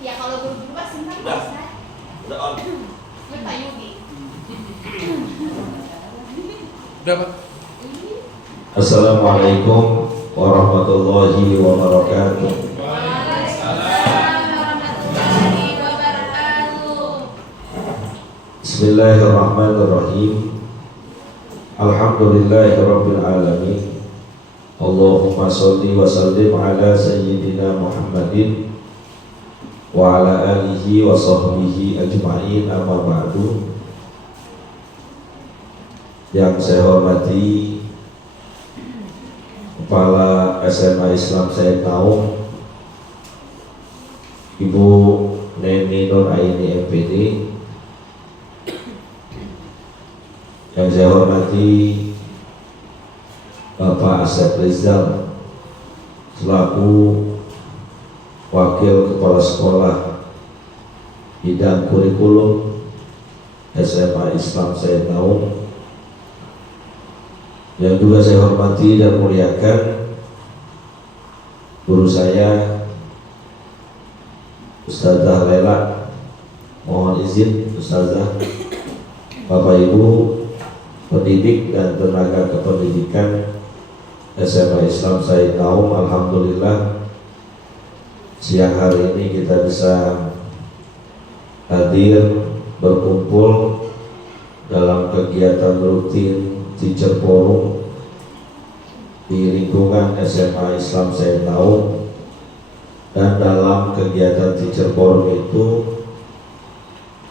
Ya kalau buru-buru kan simpan Udah. bisa. Udah on. Minta Yubi. Berapa? Assalamualaikum warahmatullahi wabarakatuh. Waalaikumsalam warahmatullahi wabarakatuh. Bismillahirrahmanirrahim. Alhamdulillahirabbil alamin. Allahumma shalli wa sallim ala sayyidina Muhammadin wa ala alihi wa sahbihi ajma'in, amma ba'du. Yang saya hormati Kepala SMA Islam Said Naum, Ibu Neni Nur Aini MPD. Yang saya hormati Bapak Asep Rizal selaku Wakil Kepala Sekolah Bidang Kurikulum SMA Islam Said Naum. Yang juga saya hormati dan muliakan guru saya Ustazah Lela, mohon izin Ustazah, Bapak Ibu pendidik dan tenaga kependidikan SMA Islam Said Naum. Alhamdulillah siang hari ini kita bisa hadir berkumpul dalam kegiatan rutin Teacher Forum di lingkungan SMA Islam Said Naum. Dan dalam kegiatan Teacher Forum itu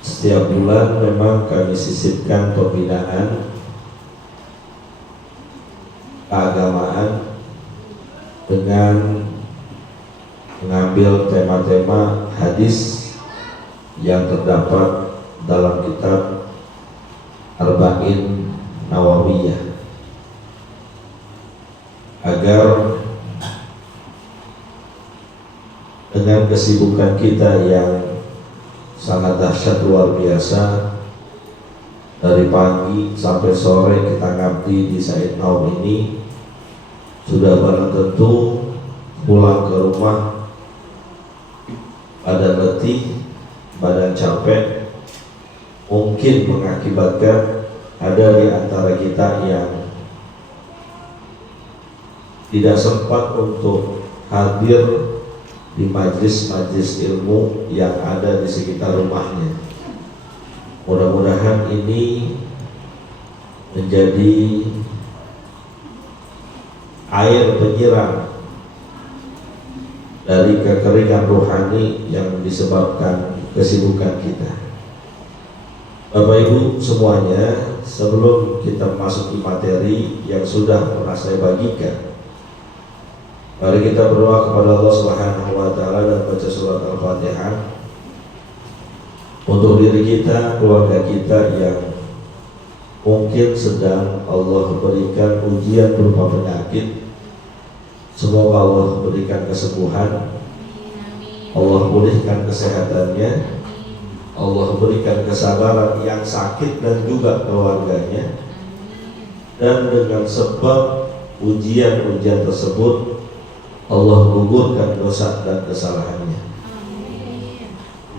setiap bulan memang kami sisipkan pembinaan keagamaan dengan mengambil tema-tema hadis yang terdapat dalam kitab Arba'in Nawawiyah, agar dengan kesibukan kita yang sangat dahsyat luar biasa, dari pagi sampai sore kita ngabdi di Said Naum ini, sudah barang tentu pulang ke rumah badan letih, badan capek, mungkin mengakibatkan ada di antara kita yang tidak sempat untuk hadir di majlis-majlis ilmu yang ada di sekitar rumahnya. Mudah-mudahan ini menjadi air penyiram dari kekeringan rohani yang disebabkan kesibukan kita. Bapak Ibu semuanya, sebelum kita masuk di materi yang sudah pernah saya bagikan, mari kita berdoa kepada Allah Subhanahu wa taala dan baca surat Al-Fatihah untuk diri kita, keluarga kita yang mungkin sedang Allah berikan ujian berupa penyakit. Semoga Allah berikan kesembuhan, Allah pulihkan kesehatannya, Allah berikan kesabaran yang sakit dan juga keluarganya. Dan dengan sebab ujian-ujian tersebut Allah gugurkan dosa dan kesalahannya.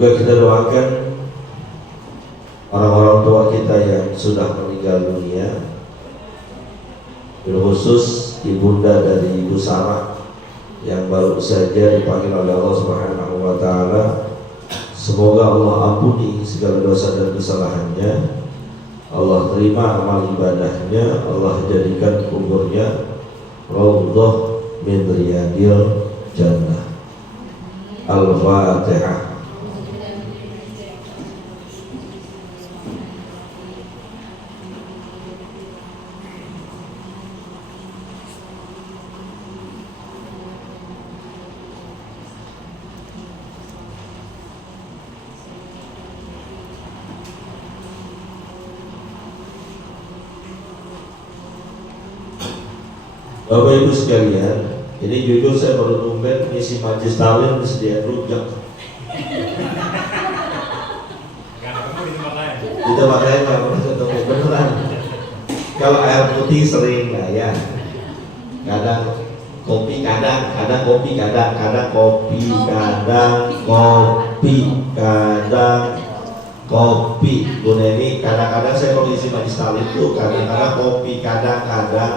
Juga kita doakan orang-orang tua kita yang sudah meninggal dunia, khusus ibunda dari Ibu Sarah yang baru saja dipanggil oleh Allah Subhanahu wa taala. Semoga Allah ampuni segala dosa dan kesalahannya, Allah terima amal ibadahnya, Allah jadikan kuburnya raudhah min riyadil jannah. Al-Fatihah. Bapak Ibu sekalian, ini jujur saya baru tumben misi majlis taklim disediakan rujak. Di tempat lain nggak pernah ketemu beneran. Kalau air putih sering lah ya, kadang kopi kadang kopi kadang kopi kadang kopi kadang kopi. Bu Neni, kadang-kadang saya kalau isi majlis taklim itu kadang-kadang kopi kadang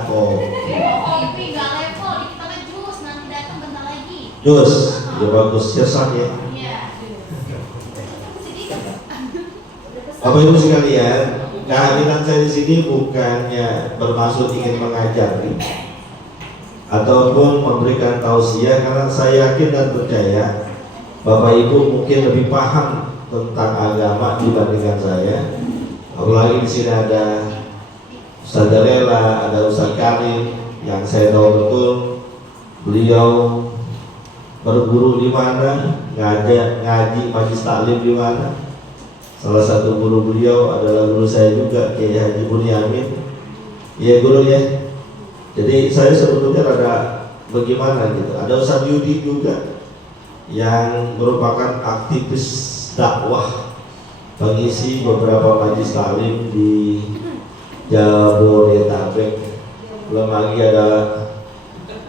kopi. Kopi nggak level, kita kan jus nanti datang bentar lagi. Jus, ya bagus, sesat ya. Iya. Bapak Ibu sekalian, kehadiran saya di sini bukannya bermaksud ingin mengajar ataupun memberikan tausiah, karena saya yakin dan percaya Bapak Ibu mungkin lebih paham tentang agama dibandingkan saya. Apalagi di sini ada Ustaz Lela, ada Ustaz Karim yang saya tahu betul beliau berguru di mana, ngaji majlis taklim di mana. Salah satu guru beliau adalah guru saya juga, Kiai Haji Bunyamin. Iya guru ya. Jadi saya sebetulnya ada bagaimana gitu. Ada Ustaz Yudi juga yang merupakan aktivis dakwah, pengisi beberapa majlis taklim di Jabodetabek. Belum lagi ada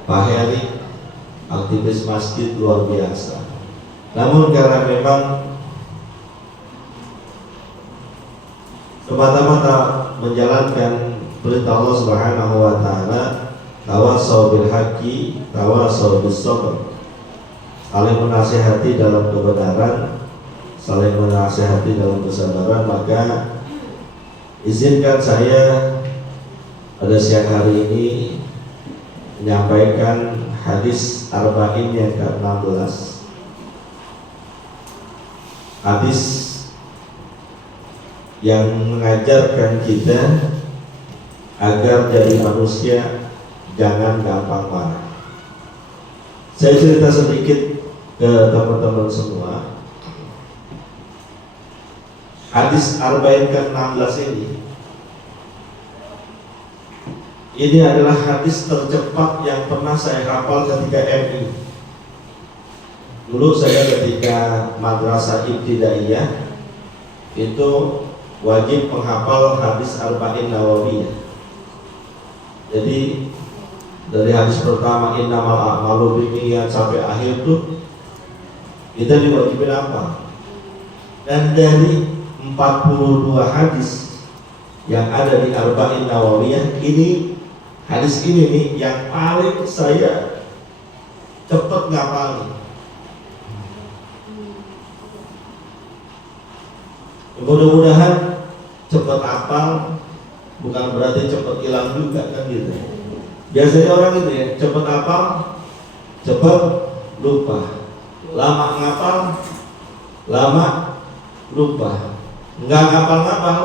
Pak Heri, aktivis masjid luar biasa. Namun karena memang semata-mata menjalankan perintah Allah Subhanahu wa taala, tawassaw bil haqqi, tawassaw bis sabr, saling menasihati dalam kebenaran, saling menasihati dalam kesabaran, maka izinkan saya pada siang hari ini menyampaikan hadis arba'in yang ke-16. Hadis yang mengajarkan kita agar jadi manusia jangan gampang marah. Saya cerita sedikit ke teman-teman semua. Hadis arba'in ke-16 ini adalah hadis tercepat yang pernah saya hafal ketika MI. Dulu saya ketika madrasah ibtidaiyah itu wajib menghafal hadis arba'in nawawiyah. Jadi dari hadis pertama innamal a'malu binniyat sampai akhir tuh kita diwajibin apa? Dan dari 42 hadis yang ada di arba'in nawawiyah ini, hadis ini nih yang paling saya cepat ngapalin. Mudah-mudahan cepat hafal, bukan berarti cepat hilang juga kan gitu. Biasanya orang itu ya cepat hafal, cepat lupa. Lama ngapal, lama lupa. Enggak ngapal-ngapal,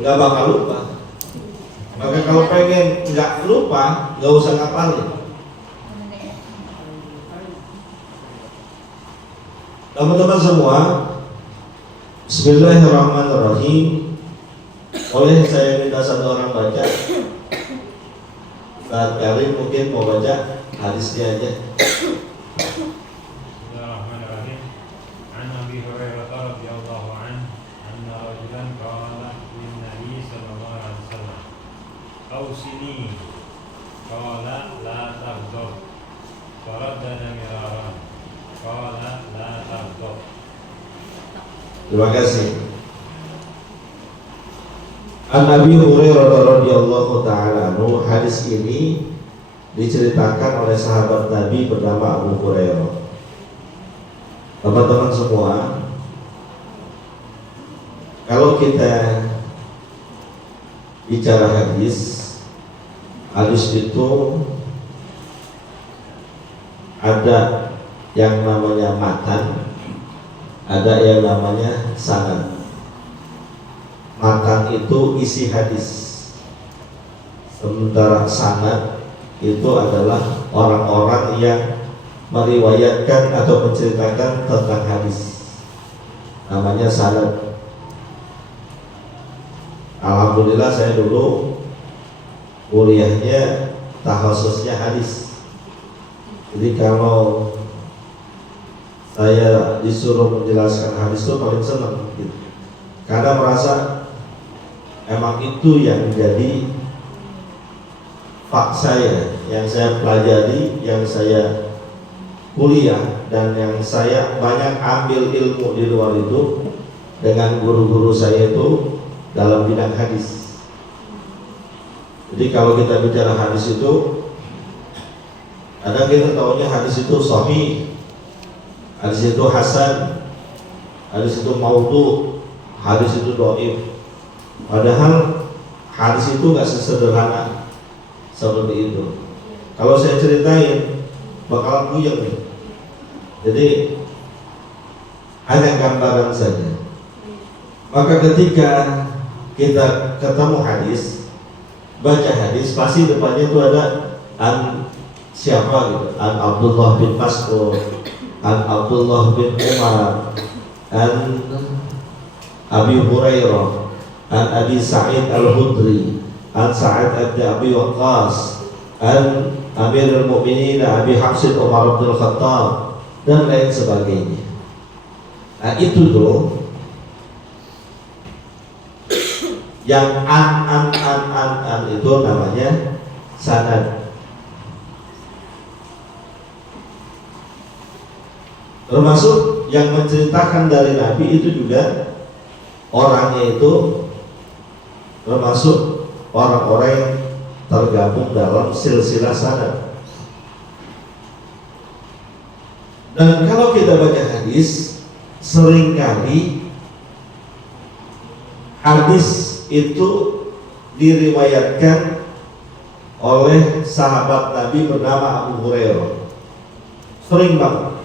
enggak bakal lupa. Maka kalau pengen enggak lupa, enggak usah ngapalin. Teman-teman semua, bismillahirrahmanirrahim. Boleh saya minta satu orang baca? Ustaz Karim mungkin mau baca hadisnya aja. Bismillahirrahmanirrahim. An Abi Hurairah radhiyallahu anhu anna rajulan qala lin Nabi sallallahu alaihi wasallam, "Ausini." Qala la taghdab. Faraddada miraran. Qala la taghdab. Terima kasih. An Nabi Hurairah radhiyallahu taala anhu, hadis ini diceritakan oleh sahabat Nabi bernama Abu Hurairah. Teman-teman semua, kalau kita bicara hadis itu ada yang namanya matan, ada yang namanya sanad. Matan itu isi hadis, sementara sanad itu adalah orang-orang yang meriwayatkan atau menceritakan tentang hadis, namanya sanad. Alhamdulillah saya dulu kuliahnya takhasusnya hadis. Jadi kalau saya disuruh menjelaskan hadis itu paling senang gitu. Karena merasa emang itu yang menjadi pak saya, yang saya pelajari, yang saya kuliah, dan yang saya banyak ambil ilmu di luar itu dengan guru-guru saya itu dalam bidang hadis. Jadi kalau kita bicara hadis itu, kadang kita tahunya hadis itu sahih, hadis itu hasan, hadis itu maudhu, hadis itu dhaif. Padahal hadis itu gak sesederhana seperti itu. Kalau saya ceritain bakalan buyeng nih. Jadi hanya gambaran saja. Maka ketika kita ketemu hadis, baca hadis, pasti depannya itu ada an siapa gitu, an Abdullah bin Mas'ud, an Abdullah bin Umar, an Abi Hurairah, an Abi Sa'id Al-Khudri, an Sa'id bin Abi Waqqas, an Amirul Mukminin Abi Hafs Umar bin Khattab, dan lain sebagainya. Nah itu tuh yang an itu namanya sanad. Termasuk yang menceritakan dari Nabi itu juga orangnya itu termasuk orang-orang yang tergabung dalam silsilah sanad. Dan kalau kita baca hadis, seringkali hadis itu diriwayatkan oleh sahabat Nabi bernama Abu Hurairah. Sering banget.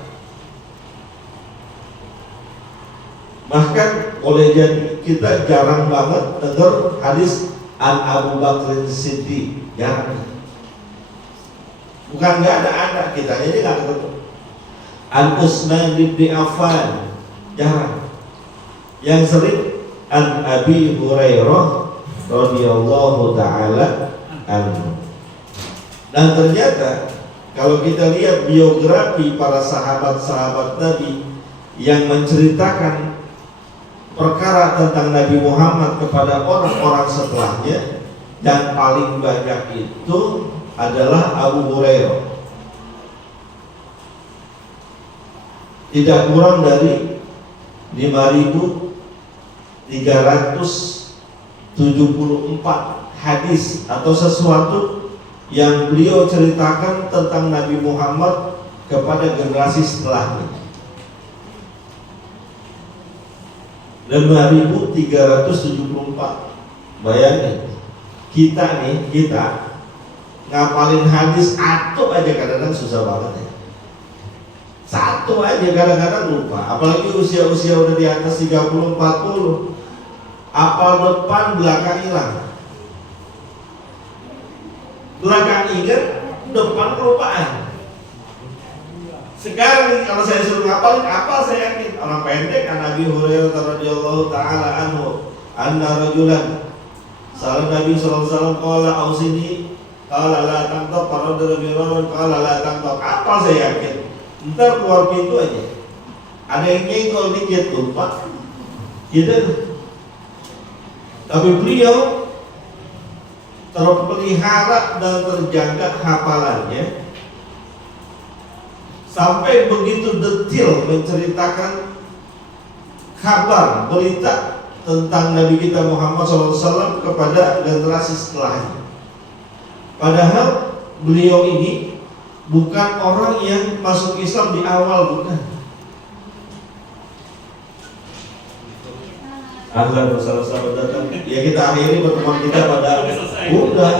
Bahkan kolegian kita jarang banget dengar hadis an Abu Bakr Siddiq, jarang. Bukan nggak ada kita ini nggak ketemu. An Utsman bin Affan, jarang. Yang sering an Abi Hurairah radhiyallahu taala anhu. Dan ternyata kalau kita lihat biografi para sahabat-sahabat Nabi yang menceritakan perkara tentang Nabi Muhammad kepada orang-orang setelahnya, dan paling banyak itu adalah Abu Hurairah. Tidak kurang dari 5.374 hadis atau sesuatu yang beliau ceritakan tentang Nabi Muhammad kepada generasi setelahnya. 5.374. Bayangin, kita ngapalin hadis satu aja kadang-kadang susah banget ya. Satu aja kadang-kadang lupa. Apalagi usia-usia udah di atas 30-40, apal depan belakang hilang. Belakang ingat, depan kelupaan. Sekarang nih, kalau saya suruh ngapalin, apa saya yakin orang pendek kan Nabi Hurairah radhiyallahu taala anhu, anna rajulan salam Nabi sallallahu alaihi wasallam qala ausini qala la taqtab faradda bi rawan qala la taqtab. Apa saya yakin? Ntar keluar pintu aja ada yang nyenggol dikit lupa gitu. Tapi beliau terpelihara dan terjaga hafalannya sampai begitu detail menceritakan kabar berita tentang Nabi kita Muhammad SAW kepada generasi setelahnya. Padahal beliau ini bukan orang yang masuk Islam di awal, bukan. Ahlan bersama-sama datang. Ya kita akhiri pertemuan kita pada udah.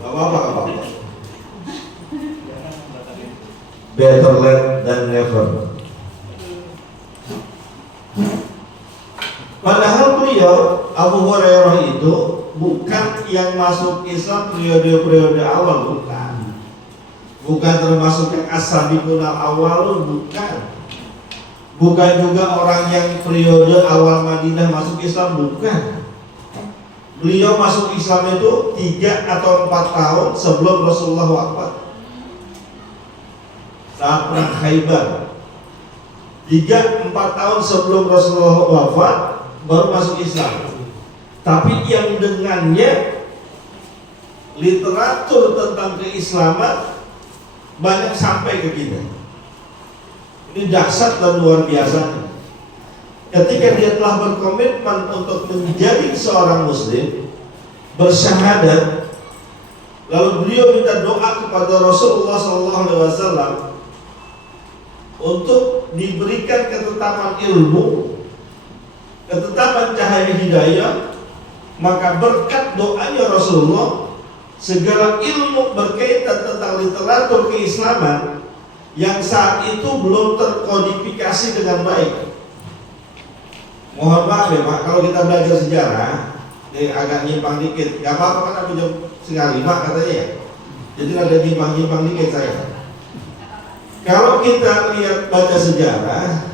Apa-apa. Better late than never. Padahal beliau Abu Hurairah itu bukan yang masuk Islam periode-periode awal, bukan termasuk yang as-sabiqun al-awwal, bukan juga orang yang periode awal Madinah masuk Islam, bukan. Beliau masuk Islam itu 3 atau 4 tahun sebelum Rasulullah wafat, saat perang Khaybar. 3-4 tahun sebelum Rasulullah wafat baru masuk Islam. tapi yang dengannya literatur tentang keislaman banyak sampai ke kita. Ini dahsyat dan luar biasa. Ketika dia telah berkomitmen untuk menjadi seorang muslim, bersyahadat, lalu beliau minta doa kepada Rasulullah SAW untuk diberikan ketetapan ilmu, ketetapan cahaya hidayah. Maka berkat doanya Rasulullah, segala ilmu berkaitan tentang literatur keislaman yang saat itu belum terkodifikasi dengan baik. Mohon maaf ya Pak, kalau kita belajar sejarah ini agak nyimpang dikit, gak apa-apa kan aku jam sekali Pak katanya ya. Jadi ada nyimpang-nyimpang dikit saya. Kalau kita lihat baca sejarah,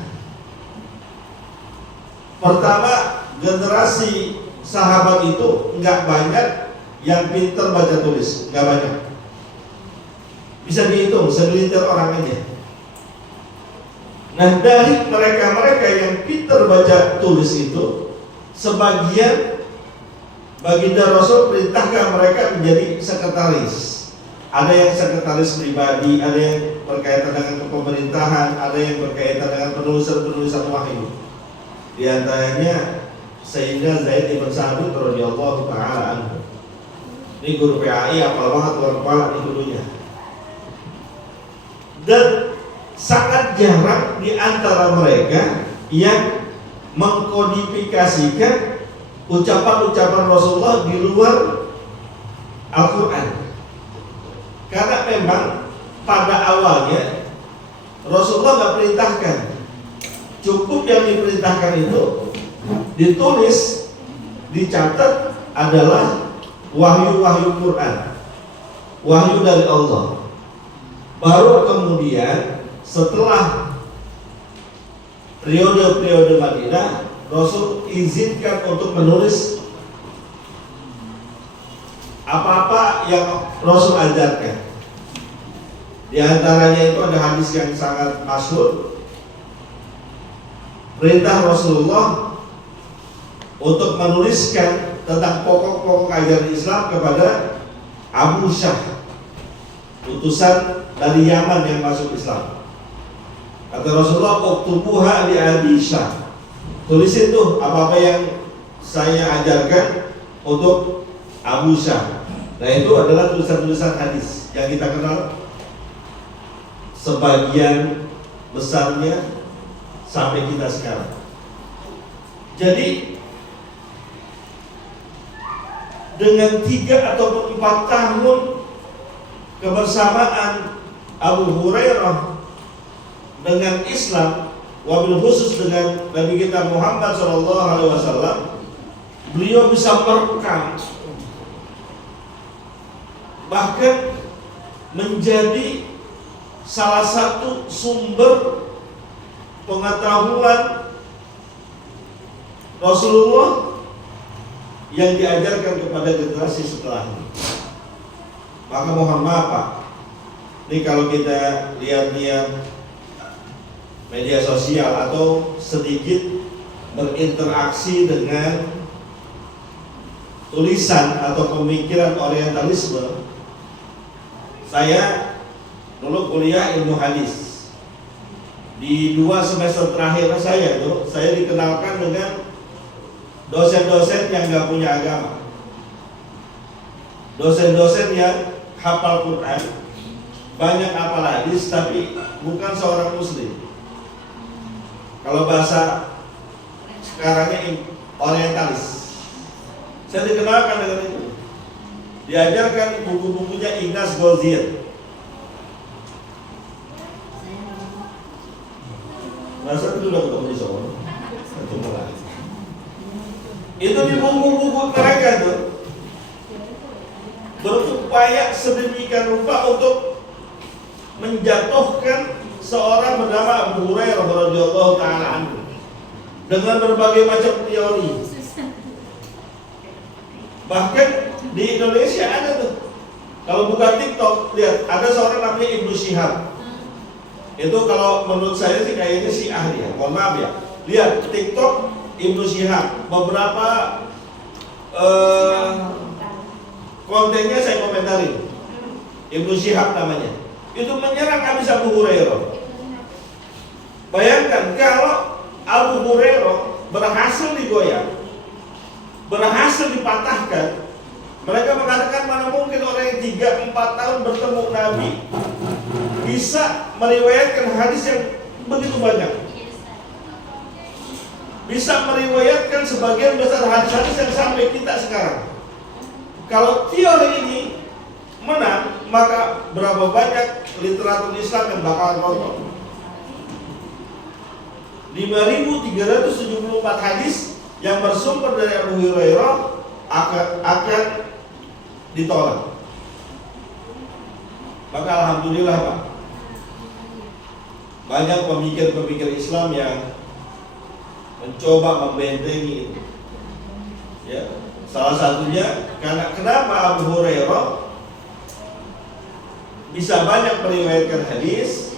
pertama generasi sahabat itu nggak banyak yang pintar baca tulis, nggak banyak. Bisa dihitung segelintir orang aja. Nah dari mereka-mereka yang pintar baca tulis itu, sebagian baginda Rasul perintahkan mereka menjadi sekretaris. Ada yang sekretaris pribadi, ada yang berkaitan dengan kepemerintahan, ada yang berkaitan dengan penulisan-penulisan wahyu. Di antaranya Sayyidina Zaid bin Sabit radhiyallahu taala anhu. Ini guru PAI apal banget luar kepala nih dulunya. Dan sangat jarang di antara mereka yang mengkodifikasikan ucapan-ucapan Rasulullah di luar Al-Quran. Karena memang pada awalnya Rasulullah nggak perintahkan, cukup yang diperintahkan itu ditulis, dicatat adalah wahyu-wahyu Quran, wahyu dari Allah. Baru kemudian setelah periode-periode Madinah, Rasul izinkan untuk menulis apa-apa yang Rasul ajarkan. Di antaranya itu ada hadis yang sangat masyhur, perintah Rasulullah untuk menuliskan tentang pokok-pokok ajaran Islam kepada Abu Syah, utusan dari Yaman yang masuk Islam. Kata Rasulullah, "Uktubuha li Abi Syah." Tulisin tuh apa-apa yang saya ajarkan untuk Abu Syah. Nah itu adalah tulisan-tulisan hadis yang kita kenal, sebagian besarnya sampai kita sekarang. Jadi dengan 3 atau 4 tahun kebersamaan Abu Hurairah dengan Islam, wabil khusus dengan Nabi kita Muhammad SAW, beliau bisa merekam, bahkan menjadi salah satu sumber pengetahuan Rasulullah yang diajarkan kepada generasi setelahnya. Maka mohon maaf Pak, ini kalau kita lihat-lihat media sosial atau sedikit berinteraksi dengan tulisan atau pemikiran orientalisme. Saya dulu kuliah ilmu hadis. Di 2 semester terakhir saya dikenalkan dengan dosen-dosen yang gak punya agama, dosen-dosen yang hafal Quran, banyak hafal hadis, tapi bukan seorang muslim. Kalau bahasa sekarangnya orientalis. Saya dikenalkan dengan itu. Diajarkan buku-bukunya Ignaz Goldziher. Masa itu udah ketemu di Solo. Ketemu lagi. Itu di buku-buku mereka tuh berupaya sedemikian rupa untuk menjatuhkan seorang bernama Abu Hurairah radhiyallahu taala anhu dengan berbagai macam teori. Bahkan di Indonesia ada tuh, kalau buka TikTok lihat ada seorang namanya Ibnu Syihab. Itu kalau menurut saya sih kayaknya si ahli ya, mohon maaf ya. Lihat TikTok Ibnu Syihab, beberapa kontennya saya komentarin. Ibnu Syihab namanya. Itu menyerang habis Abu Hurairah. Bayangkan kalau Abu Hurairah berhasil digoyang, berhasil dipatahkan, mereka mengatakan mana mungkin orang yang 3-4 tahun bertemu Nabi bisa meriwayatkan hadis yang begitu banyak, bisa meriwayatkan sebagian besar hadis-hadis yang sampai kita sekarang. Kalau teori ini menang, maka berapa banyak literatur Islam yang bakalan rontok. 5.374 hadis yang bersumber dari Abu Hurairah akan ditolak. Maka alhamdulillah Pak, banyak pemikir-pemikir Islam yang mencoba membentengi itu. Ya, salah satunya karena kenapa Abu Hurairah bisa banyak meriwayatkan hadis,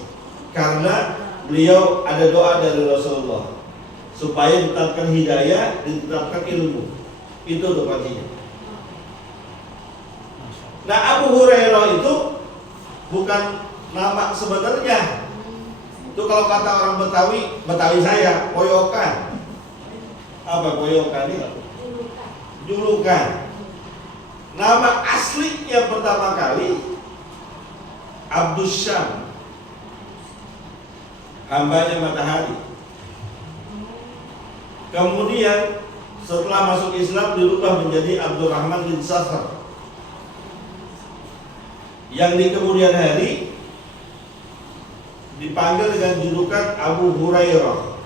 karena beliau ada doa dari Rasulullah supaya ditetapkan hidayah, ditetapkan ilmu. Itu tuh kuncinya. Nah, Abu Hurairah itu bukan nama sebenarnya. Itu kalau kata orang Betawi saya, koyokan. Apa koyokan ini? Julukan. Nama aslinya pertama kali Abdus Syam, hambanya matahari. Kemudian setelah masuk Islam dirubah menjadi Abdurrahman bin Sakhar, yang di kemudian hari dipanggil dengan julukan Abu Hurairah,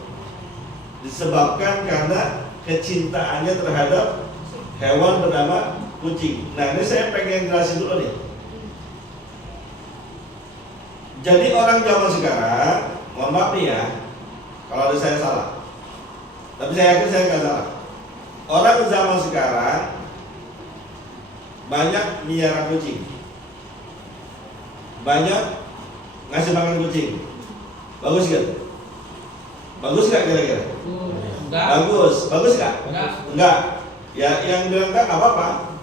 disebabkan karena kecintaannya terhadap hewan bernama kucing. Nah, ini saya pengen jelasin dulu nih. Jadi orang zaman sekarang, mohon maaf nih ya kalau ada saya salah, tapi saya yakin saya nggak salah. Orang zaman sekarang banyak miara kucing, banyak ngasih makan kucing. Bagus gak? Bagus gak kira-kira? Enggak. Bagus gak? Enggak. Ya, yang bilang enggak apa-apa.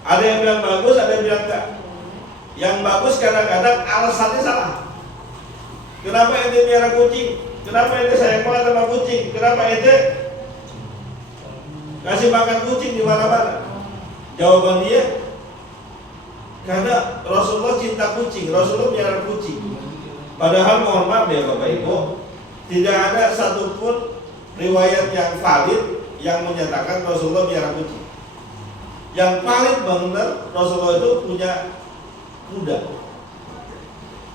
Ada yang bilang bagus, ada yang bilang enggak. Yang bagus kadang-kadang alasannya salah. Kenapa ente miara kucing? Kenapa ente sayang banget sama kucing? Kenapa ente kasih makan kucing di mana-mana? Jawaban dia, karena Rasulullah cinta kucing, Rasulullah miara kucing. Padahal mohon maaf ya Bapak Ibu, tidak ada satupun riwayat yang valid yang menyatakan Rasulullah miara kucing. Yang valid benar Rasulullah itu punya kuda,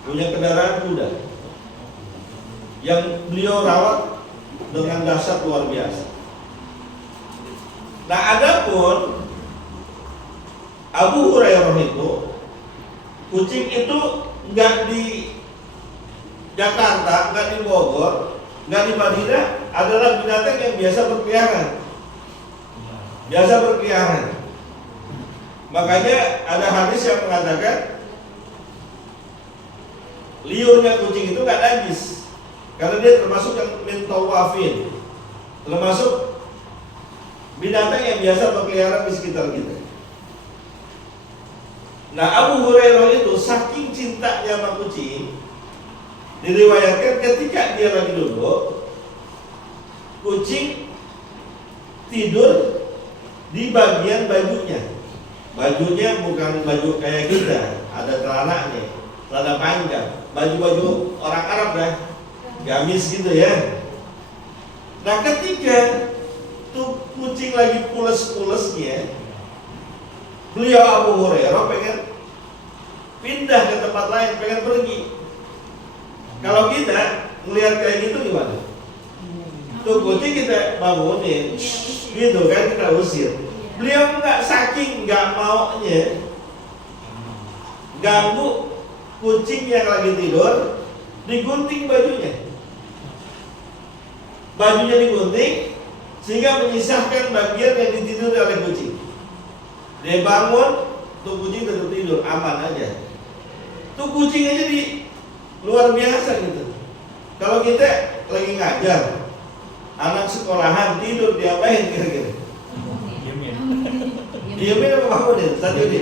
punya kendaraan kuda yang beliau rawat dengan dahsyat luar biasa. Nah, adapun Abu Hurairah itu, kucing itu nggak di Jakarta, nggak di Bogor, nggak di Madinah, adalah binatang yang biasa berkeliaran. Biasa berkeliaran. Makanya ada hadis yang mengatakan liurnya kucing itu nggak najis, karena dia termasuk yang min tawafin, termasuk binatang yang biasa berkeliaran di sekitar kita. Nah, Abu Hurairah itu saking cintanya sama kucing, diriwayatkan ketika dia lagi duduk, kucing tidur di bagian bajunya. Bajunya bukan baju kayak kita, ada celananya, celana panjang, baju-baju orang Arab dah, gamis gitu ya. Nah, ketika tuh kucing lagi pules-pulesnya, beliau Abu Hurairah pengen pindah ke tempat lain, pengen pergi. Kalau kita ngelihat kayak gitu gimana? Tuh kucing kita bangunin, gitu kan, kita usir. Beliau enggak, saking enggak maunya ganggu kucing yang lagi tidur, digunting bajunya. Bajunya digunting sehingga menyisahkan bagian yang ditiduri oleh kucing. Dia bangun, tuh kucing tetap tidur, aman aja. Tuh kucing aja di luar biasa gitu. Kalau kita lagi ngajar, anak sekolahan tidur, diapain kira-kira? Diemin apa bangunin? Tadi ini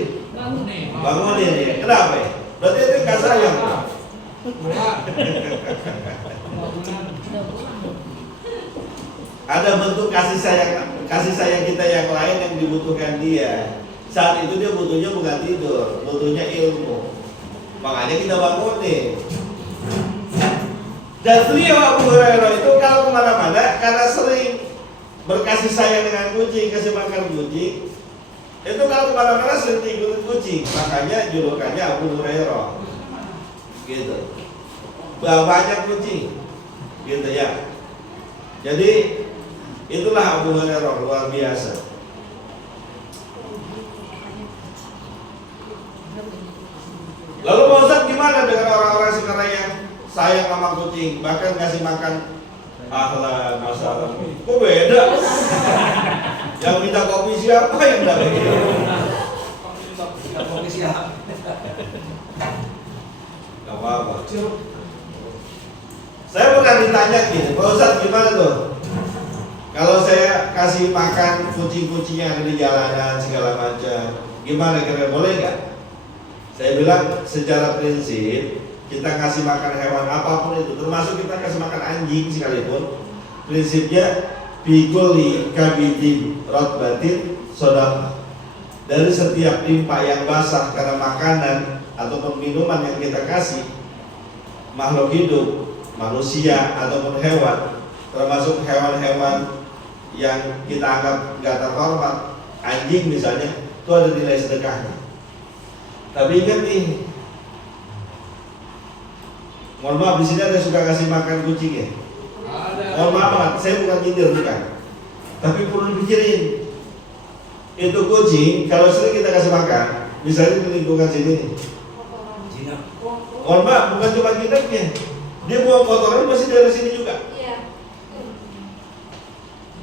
bangunin ya. Kenapa ya? Berarti itu nggak sayang. Ada bentuk kasih sayang kita yang lain yang dibutuhkan dia. Saat itu dia butuhnya bukan tidur, butuhnya ilmu. Makanya kita bangunin. Dan beliau Abu Hurairah itu kalau kemana-mana karena sering berkasih sayang dengan kucing, kasih makan kucing, itu kalau kemana-mana sering ikutin kucing, makanya julukannya Abu Hurairah. Gitu. Banyak kucing, gitu ya. Jadi itulah Abu Hurairah, luar biasa. Lalu Pak Ustadz gimana dengan orang-orang sekarang yang sayang sama kucing, bahkan kasih makan ahlan masalah? Kok beda? Yang minta kopi siapa yang dapat? Kopi siapa? Gak apa-apa. Saya pernah ditanya gini, Pak Ustadz gimana tuh? Kalau saya kasih makan kucing-kucing yang ada di jalanan segala macam, gimana kira-kira boleh nggak? Saya bilang secara prinsip kita kasih makan hewan apapun itu, termasuk kita kasih makan anjing sekalipun, prinsipnya bikuli kabidin rotbatin sodam. Dari setiap limpa yang basah karena makanan ataupun minuman yang kita kasih makhluk hidup, manusia ataupun hewan, termasuk hewan-hewan yang kita anggap gak terhormat, anjing misalnya, itu ada nilai sedekahnya. Tapi ingat nih, mohon maaf di sini ada yang suka kasih makan kucing ya. Mohon maaf banget, saya bukan nyindir bukan. Tapi perlu dipikirin. Itu kucing kalau sering kita kasih makan, misalnya di lingkungan sini nih. Mohon maaf, bukan cuma jinaknya, dia buang kotoran masih dari sini juga.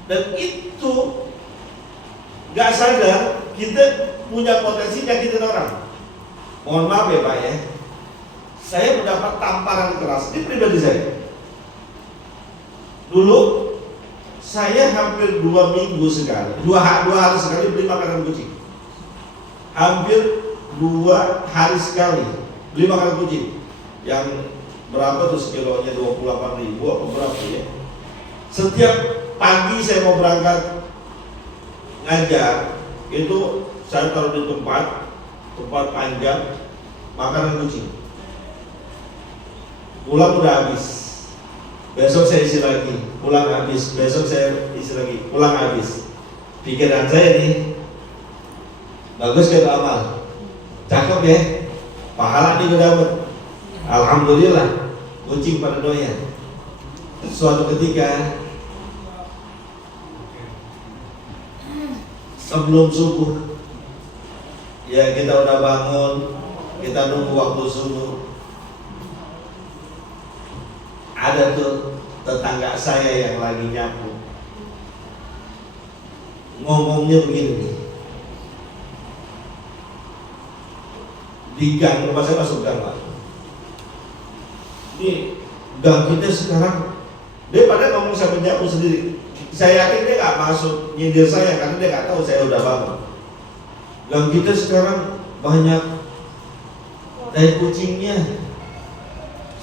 Dan itu gak sadar kita punya potensi nyakitin orang. Mohon maaf ya Pak ya, saya mendapat tamparan keras di pribadi saya. Dulu saya hampir 2 minggu sekali, 2 hari sekali beli makanan kucing. Hampir 2 hari sekali beli makanan kucing. Yang berapa tuh sekilonya, 28.000 apa berapa ya. Setiap pagi saya mau berangkat ngajar, itu saya taruh di tempat panjang makanan kucing. Pulang udah habis, besok saya isi lagi, pulang habis, besok saya isi lagi, pulang habis. Pikiran saya nih, bagus kan amal, cakep ya, pahala nih gue dapet. Alhamdulillah, kucing pada doyan. Suatu ketika sebelum subuh, ya kita udah bangun, kita nunggu waktu subuh. Ada tuh tetangga saya yang lagi nyapu, ngomongnya begini, di gang rumah saya, masuk gang Pak. Ini gang kita sekarang, dia pada ngomong sambil nyapu sendiri. Saya yakin dia nggak masuk nyindir saya karena dia nggak tahu saya udah bangun. Gang kita sekarang banyak tai kucingnya.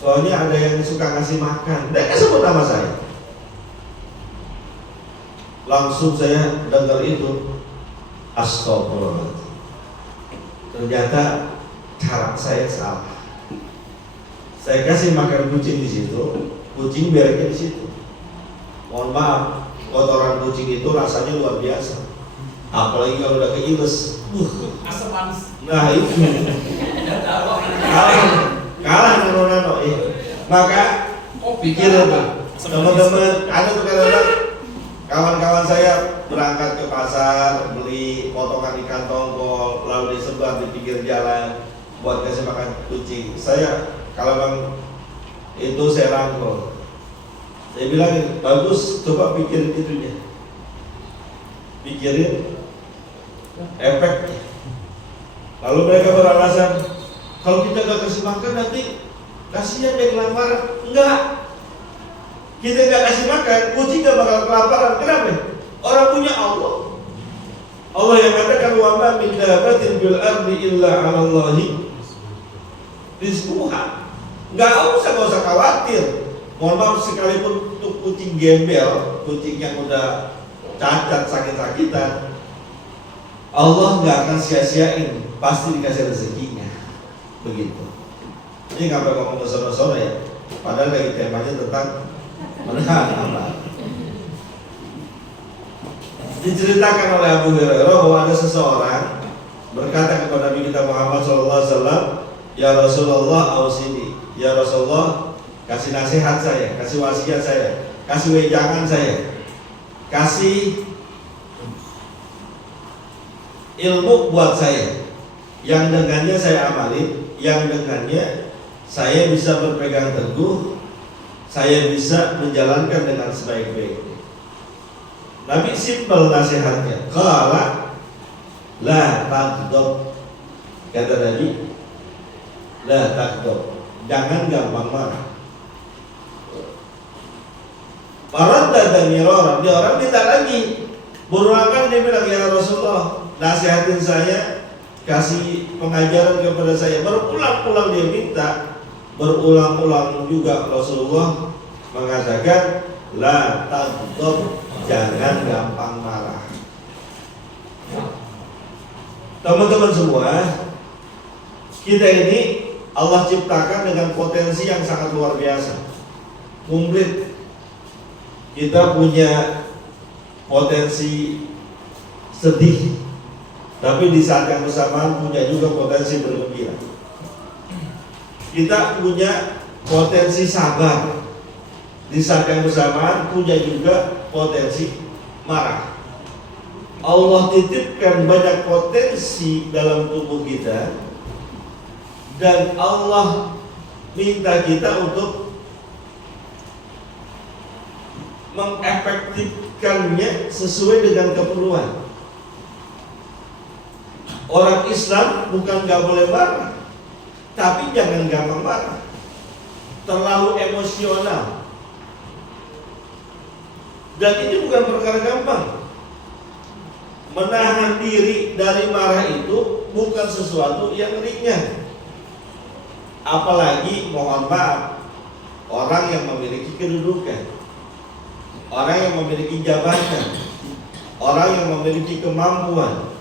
Soalnya ada yang suka ngasih makan. Dia sebut nama saya. Langsung saya dengar itu, astagfirullah. Ternyata cara saya salah. Saya kasih makan kucing di situ, kucing bereknya di situ. Mohon maaf, kotoran kucing itu rasanya luar biasa. Apalagi kalau udah keiles, asam manis. nah itu kalah nano ya. Maka pikirin Pak, teman-teman, ada tuh kadang-kadang kawan-kawan saya berangkat ke pasar beli potongan ikan tongkol lalu disebar di pinggir jalan buat kasih makan kucing. Saya kalau bang itu saya rangkul, saya bilang bagus, coba pikirin itunya, pikirin efeknya. Lalu mereka beralasan, kalau kita gak kasih makan nanti kasihan dia kelaparan. Enggak, kita gak kasih makan, kucing gak bakal kelaparan. Kenapa? Orang punya Allah. Allah yang katakan wa ma min dabbatin bil ardi illa 'ala Allahi rizquha. Enggak usah khawatir. Mohon maaf, sekalipun untuk kucing gembel, kucing yang udah cacat sakit-sakitan, Allah nggak akan sia-siain, pasti dikasih rezekinya. Begitu. Ini ngapain ngomong ke sono-sono ya? Padahal lagi temanya tentang menahan amal. Diceritakan oleh Abu Hurairah bahwa ada seseorang berkata kepada Nabi kita Muhammad SAW, ya Rasulullah ausini, ya Rasulullah kasih nasihat saya, kasih wasiat saya, kasih wejangan saya, kasih ilmu buat saya, yang dengannya saya amalin, yang dengannya saya bisa berpegang teguh, saya bisa menjalankan dengan sebaik-baiknya. Nabi simpel nasihatnya, qala la taghdab, kata Nabi, la taghdab, jangan gampang marah. Faradda dan mirara, dia orang minta lagi, berulang kali dia bilang, ya Rasulullah nasihatin saya, kasih pengajaran kepada saya. Berulang-ulang dia minta, berulang-ulang juga Rasulullah mengatakan la taghdab, jangan gampang marah. Teman-teman semua, kita ini Allah ciptakan dengan potensi yang sangat luar biasa, komplit. Kita punya potensi sedih, tapi di saat yang bersamaan punya juga potensi bergembira. Kita punya potensi sabar, di saat yang bersamaan punya juga potensi marah. Allah titipkan banyak potensi dalam tubuh kita, dan Allah minta kita untuk mengefektifkannya sesuai dengan keperluan. Orang Islam bukan gak boleh marah, tapi jangan gampang marah, terlalu emosional. Dan ini bukan perkara gampang. Menahan diri dari marah itu bukan sesuatu yang ringan. Apalagi mohon maaf, orang yang memiliki kedudukan, orang yang memiliki jabatan, orang yang memiliki kemampuan,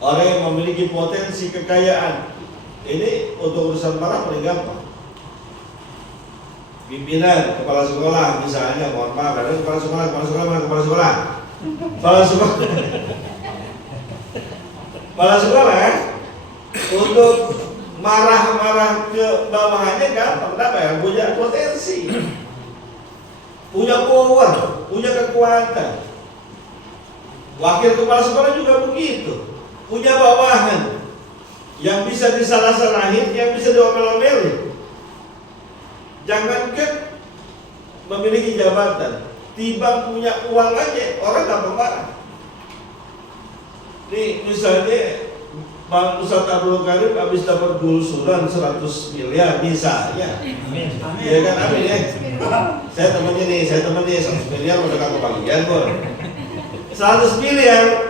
orang yang memiliki potensi kekayaan. Ini untuk urusan marah paling gampang. Pimpinan, kepala sekolah misalnya, mohon maaf, ada kepala sekolah, kepala sekolah untuk marah-marah ke bawahannya gampang. Kenapa ya? Punya potensi, punya power, punya kekuatan. Wakil kepala sekolah juga begitu, punya bawahan yang bisa disalah-salahin, yang bisa diomel-omelin. Jangankan memiliki jabatan, tiba punya uang aja orang gampang marah. Nih misalnya Bang Ustaz Abdul Karim habis dapat gulusuran 100 miliar misalnya. Iya kan, amin ya. Saya temennya nih 100 miliar udah kamu bagian pun. 100 miliar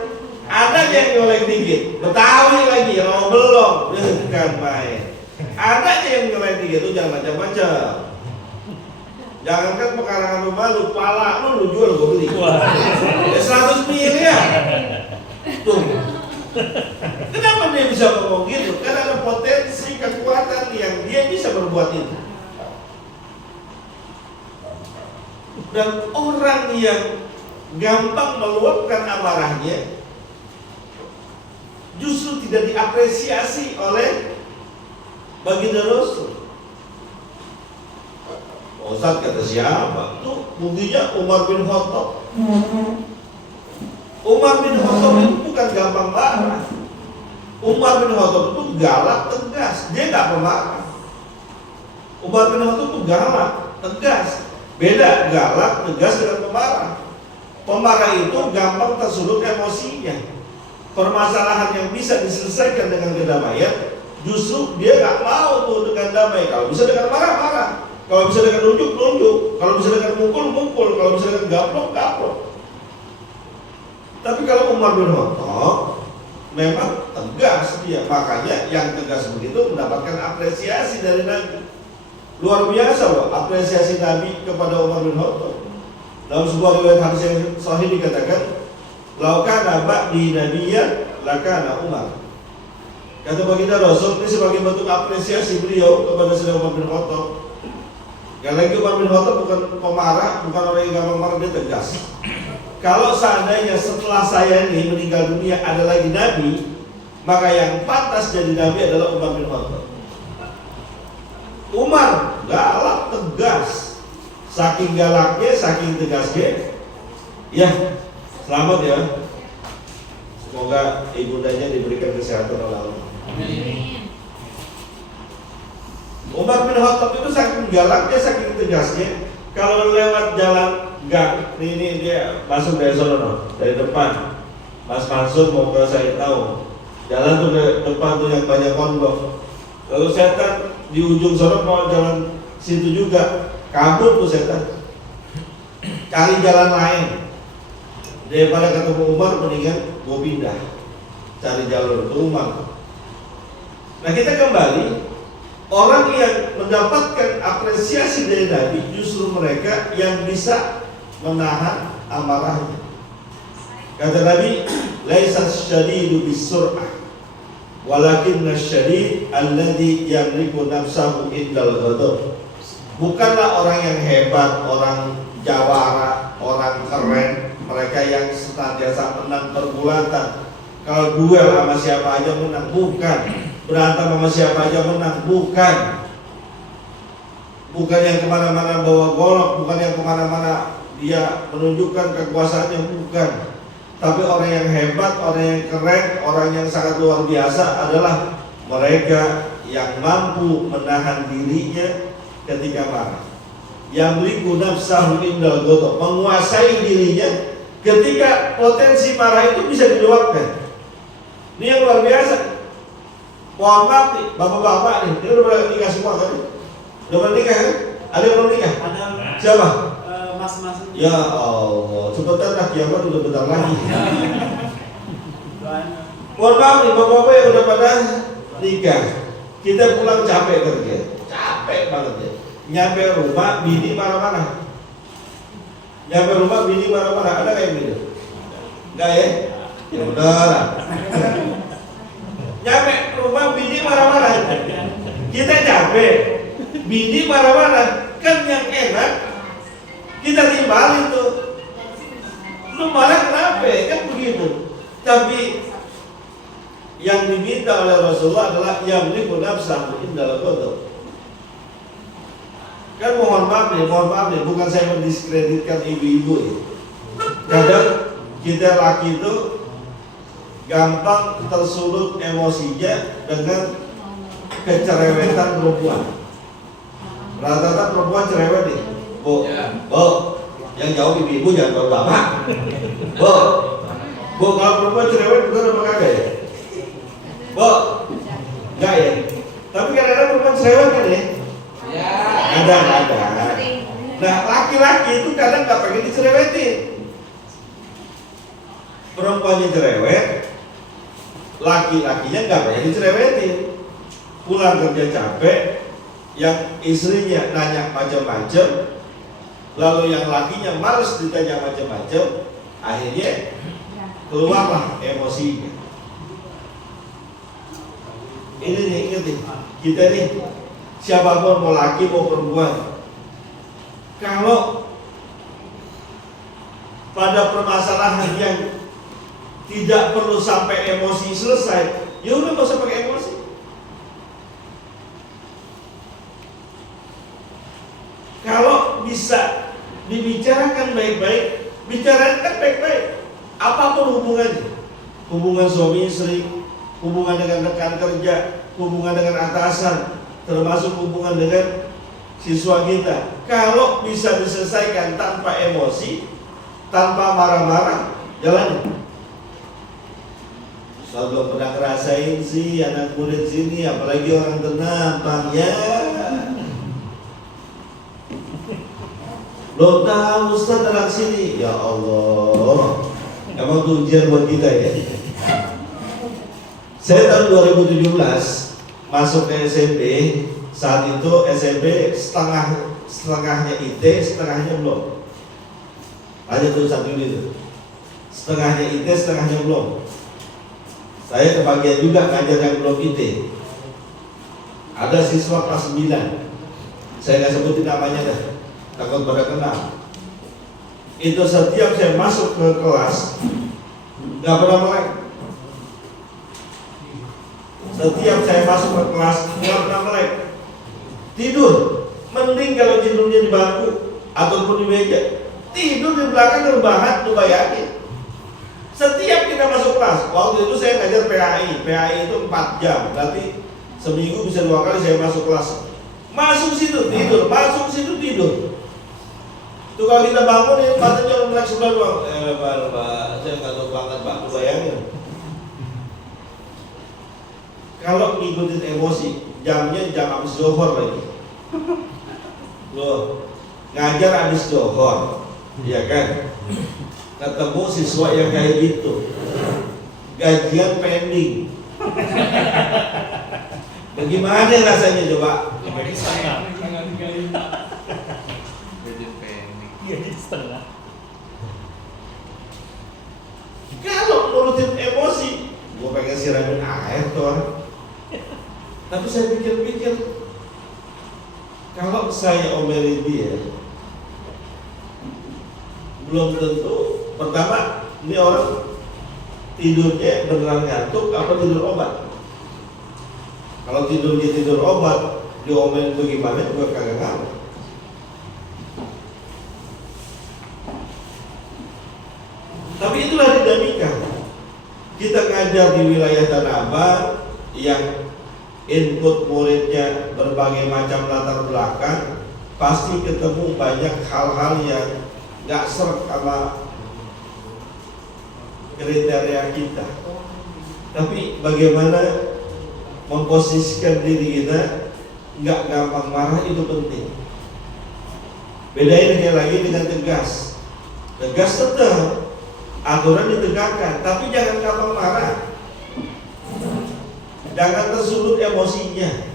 ada yang nyolek dikit, Betawi lagi, rawa belum, bukan main. Ada yang nyolek dikit itu jangan macam-macam. Jangankan pekarangan rumah lu, pala lu jual gue beli. 100 miliar. Tuh. Kenapa dia bisa ngomong gitu? Karena ada potensi kekuatan yang dia bisa berbuat itu. Dan orang yang gampang meluapkan amarahnya justru tidak diapresiasi oleh baginda Rasul. Ustaz kata siapa? Tuh buktinya Umar bin Khattab. Umar bin Khattab itu bukan gampang marah. Umar bin Khattab itu galak, tegas. Dia gak pemarah. Umar bin Khattab itu galak, tegas. Beda galak, tegas dengan pemarah. Pemarah itu gampang tersulut emosinya. Permasalahan yang bisa diselesaikan dengan kedamaian, justru dia gak mau tuh dengan damai. Kalau bisa dengan marah-marah, kalau bisa dengan nunjuk-nunjuk, kalau bisa dengan mukul-mukul, kalau bisa dengan gaplok-gaplok. Tapi kalau Umar bin Khattab memang tegas dia. Makanya yang tegas begitu mendapatkan apresiasi dari Nabi. Luar biasa loh apresiasi Nabi kepada Umar bin Khattab. Dalam sebuah riwayat hadis yang sahih dikatakan, "Laukana ba'di nabiyyan lakana Umar." Kata baginda Rasul, ini sebagai bentuk apresiasi beliau kepada Sayyidina Umar bin Khattab. Gak lagi Umar bin Khattab bukan pemarah, bukan orang yang gampang marah, dia tegas. Kalau seandainya setelah saya ini meninggal dunia ada lagi Nabi, maka yang pantas jadi Nabi adalah Umar bin Khattab. Umar galak, tegas. Saking galaknya, saking tegasnya. Ya, selamat ya. Semoga ibundanya diberikan kesehatan oleh Allah. Amin. Umar bin Khattab itu saking galaknya, saking tegasnya. Kalau lewat jalan gang, ini dia masuk dari sono, dari depan. Mas Mansur mau ke saya tahu. Jalan tuh dari depan tuh yang banyak pondok. Lalu setan di ujung sono mau jalan situ juga, kabur tuh setan. Cari jalan lain. Daripada ketemu Umar, mendingan mau pindah, cari jalur ke Umar. Nah kita kembali, orang yang mendapatkan apresiasi dari Nabi justru mereka yang bisa menahan amarahnya. Kata Nabi, "Laisa syadidu bisur'ah, walakinna syadid alladhi yamliku nafsahu indal ghadab." Bukanlah orang yang hebat, orang jawara, orang keren, mereka yang senantiasa menang pergulatan. Kalau duel sama siapa aja menang, bukan. Berantem sama siapa aja menang, bukan. Bukan yang kemana-mana bawa golok, bukan yang kemana-mana dia menunjukkan kekuasaannya, bukan. Tapi orang yang hebat, orang yang keren, orang yang sangat luar biasa adalah mereka yang mampu menahan dirinya ketika marah. Yang liku nafsahu indal ghadab, menguasai dirinya ketika potensi marah itu bisa diluapkan. Ini yang luar biasa. Mohon maaf nih, bapak-bapak nih, ini udah pernah nikah semua kan? Udah pernah nikah kan? Ada yang belum nikah? Ada. Siapa? Mas-mas. Ya Allah, cepetan lah kiamat udah bentar lagi. Mohon maaf nih, bapak-bapak yang udah pada nikah. Kita pulang capek kerja, capek banget ya. Nyampe rumah, bini marah-marah. Nyampe rumah, bini marah-marah. Ada kayak gitu? Enggak ya? Ya udah. Nyampe rumah, bini marah-marah. Kita capek, bini marah-marah. Kan yang enak kita timbalin tuh. Lu marah kenapa? Kan begitu. Tapi yang diminta oleh Rasulullah adalah yang liku nafsahu indal ghadab. Kan mohon maaf nih, bukan saya mendiskreditkan ibu-ibu ya. Kadang kita laki itu gampang tersulut emosinya dengan kecerewetan perempuan. Rata-rata perempuan cerewet nih. Bu, yang jawab ibu-ibu jangan jawab bapak. Bu, kalau perempuan cerewet betul apa kagak ya? Bu, enggak ya? Tapi kadang-kadang perempuan cerewet kan ya? Ada. Nah, laki-laki itu kadang nggak pengen dicerewetin. Perempuannya cerewet, laki-lakinya nggak pengen dicerewetin. Pulang kerja capek, yang istrinya nanya macam-macam, lalu yang lakinya males ditanya macam-macam, akhirnya keluarlah emosinya. Ini nih, ingat nih, kita nih, siapapun mau laki mau perempuan, kalau pada permasalahan yang tidak perlu sampai emosi selesai, ya udah nggak usah pakai emosi. Kalau bisa dibicarakan baik-baik, bicarakan baik-baik. Apapun hubungannya, hubungan suami istri, hubungan dengan rekan kerja, hubungan dengan atasan, termasuk hubungan dengan siswa kita. Kalau bisa diselesaikan tanpa emosi, tanpa marah-marah, jalanin. Saya belum pernah ngerasain sih anak murid sini, apalagi orang Tenabang ya. Belum tahu Ustaz anak sini, ya Allah. Emang itu ujian buat kita ya. Saya tahun 2017 masuk ke SMP. Saat itu SMP setengahnya IT, setengahnya belum. Hanya tuh satu itu. Setengahnya IT, setengahnya belum. Saya kebagian juga ngajar yang belum IT. Ada siswa kelas 9. Saya nggak sebutin namanya dah, takut pada kenal. Itu setiap saya masuk ke kelas nggak pernah melek. Setiap saya masuk ke kelas nggak pernah melek. Tidur, mending kalau tidurnya di bangku ataupun di meja. Tidur di belakang rebahan, tuh bayangin. Setiap kita masuk kelas, waktu itu saya ngajar PAI itu 4 jam, berarti seminggu bisa 2 kali saya masuk kelas. Masuk situ tidur, masuk situ tidur. Tuh kalau kita bangun ini matanya orang melek sebelah doang. Pak, saya nggak tahu banget Pak, tuh bayangin. Kalau ngikutin emosi, jamnya jam habis zuhur lagi. Loh, ngajar habis zuhur, iya kan? Ketemu siswa yang kayak gitu, gajian pending. Bagaimana rasanya coba? Gaji setengah. Kalau nurutin emosi, gue pengen siramin air tuh orang. Tapi saya pikir-pikir, kalau saya omelin dia, belum tentu. Pertama, ini orang tidurnya beneran ngantuk apa tidur obat? Kalau tidurnya tidur obat, diomelin bagaimana juga kagak ngaruh. Tapi itulah dinamika. Kita ngajar di wilayah Tanah Abang yang input muridnya berbagai macam latar belakang, pasti ketemu banyak hal-hal yang gak serk sama kriteria kita. Tapi bagaimana memposisikan diri kita nggak gampang marah itu penting. Bedain lagi dengan tegas. Tegas tetap aturan ditegakkan, tapi jangan gampang marah. Jangan tersulut emosinya.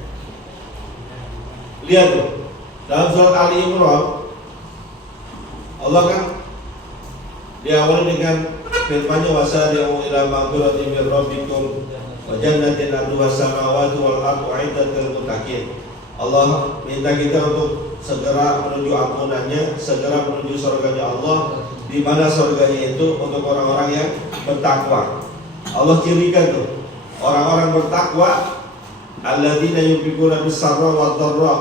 Lihat tuh, dalam surat Ali Imran, Allah kan diawali dengan firman-Nya wasari'u ila maghfiratin min rabbikum wa jannatin 'arduha as-samawati wal ardu 'iddat lil muttaqin. Allah minta kita untuk segera menuju ampunannya, segera menuju surganya Allah, di mana surganya itu untuk orang-orang yang bertakwa. Allah cirikan tuh orang-orang bertakwa, alladzina yunfiquna bis-sarra wad-dharra.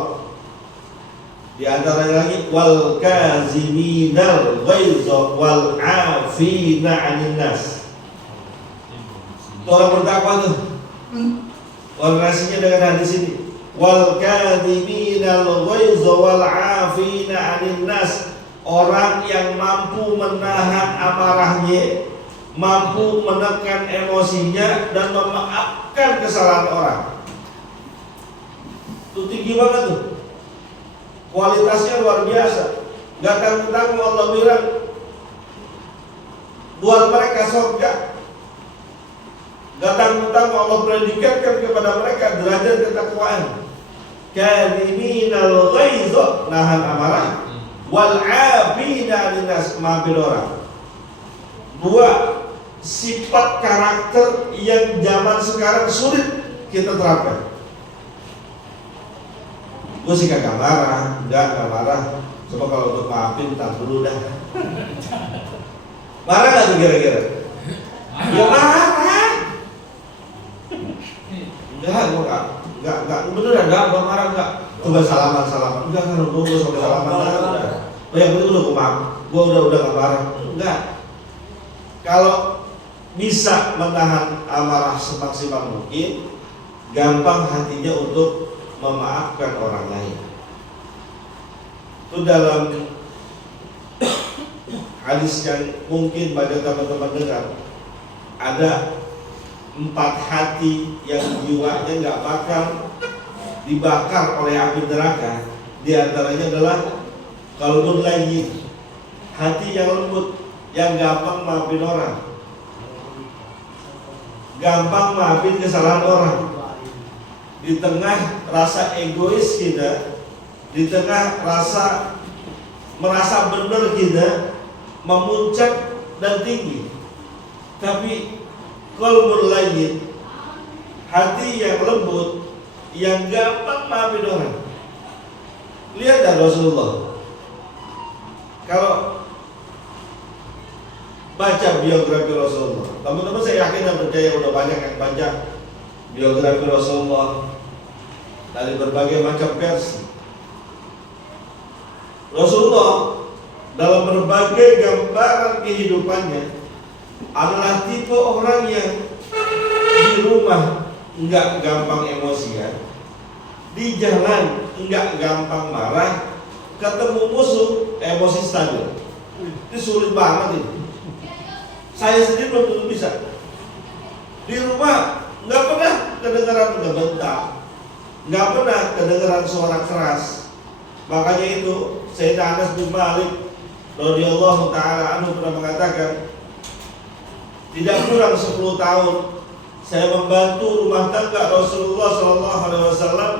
Di antaranya lagi wal kaziminal ghaidha wal 'afina 'anil nas. Itu orang bertakwa tuh. Korelasinya dengan hadis ini. Wal kaziminal ghaidha wal 'afina 'anil nas. Orang yang mampu menahan amarahnya, mampu menekan emosinya dan memaafkan kesalahan orang. Itu tinggi banget tuh. Kualitasnya luar biasa. Gak tanggung-tanggung Allah bilang buat mereka surga. Gak tanggung-tanggung Allah predikatkan kepada mereka derajat ketakwaan. Kadhiminal ghaidha, nahan amarah, wal 'afina 'anil nas, maafin orang. 2 sifat karakter yang zaman sekarang sulit kita terapkan. Gue sih kagak marah, enggak marah. Coba kalau untuk maafin, tak dulu dah. Marah gak tuh kira-kira? Ya marah. Enggak, gue enggak, beneran enggak, gue marah enggak. Coba salaman, enggak kan, gue sampai salaman udah. Oh yang itu udah gue maaf, gue udah gak marah. Enggak. Kalau bisa menahan amarah semaksimal mungkin, gampang hatinya untuk memaafkan orang lain. Itu dalam hadis yang mungkin banyak teman-teman dengar, ada 4 hati yang jiwanya nggak bakal dibakar oleh api neraka. Di antaranya adalah qalbun layyin, hati yang lembut, yang gampang maafin orang. gampang maafin kesalahan orang. Di tengah rasa egois kita, di tengah rasa merasa benar kita, memuncak dan tinggi. Tapi qalbul layyin, hati yang lembut, yang gampang maafin orang. Lihat dah Rasulullah, kalau baca biografi Rasulullah, teman-teman saya yakin dan percaya udah banyak yang baca biografi Rasulullah dari berbagai macam versi. Rasulullah dalam berbagai gambaran kehidupannya adalah tipe orang yang di rumah enggak gampang emosian, di jalan enggak gampang marah, ketemu musuh emosi stabil. Itu sulit banget itu. Saya sendiri belum tentu bisa. Di rumah enggak pernah kedengaran ngebentak, enggak pernah kedengaran suara keras. Makanya itu Sayyidina Anas bin Malik radhiyallahu taala anhu pernah mengatakan, tidak kurang 10 tahun saya membantu rumah tangga Rasulullah sallallahu alaihi wasallam,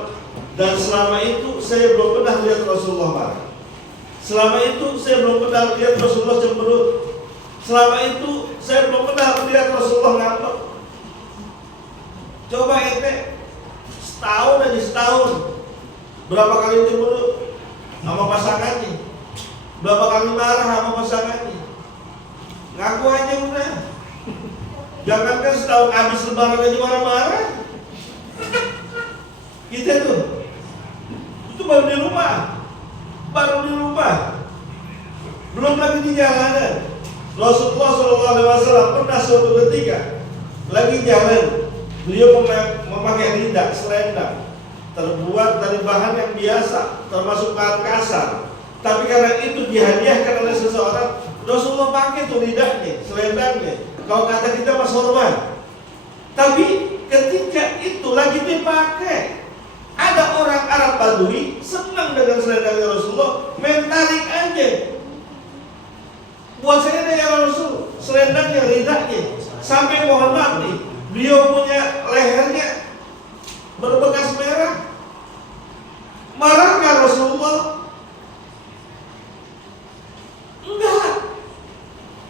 dan selama itu saya belum pernah lihat Rasulullah marah. Selama itu saya belum pernah lihat Rasulullah cemberut. Selama itu saya belum pernah lihat Rasulullah ngambek. Coba ente setahun aja, setahun berapa kali cemberut sama pasangannya, berapa kali marah sama pasangannya. Ngaku aja udah. Jangankan setahun habis lebaran aja marah-marah. Kita tuh itu baru di rumah, belum lagi di jalanan. Rasulullah SAW pernah suatu ketika lagi jalan, beliau memakai rindak, selendang terbuat dari bahan yang biasa, termasuk bahan kasar. Tapi karena itu dihadiahkan oleh seseorang, Rasulullah pakai tuh rindaknya, selendangnya. Kalau kata kita mas hormat. Tapi ketika itu lagi dipakai, ada orang Arab Badui senang dengan selendangnya Rasulullah, main tarik aja. Buat saya ya Rasul, selendangnya, rindaknya, sampai mohon maaf nih, beliau punya lehernya berbekas merah. Marahkah Rasulullah? Enggak.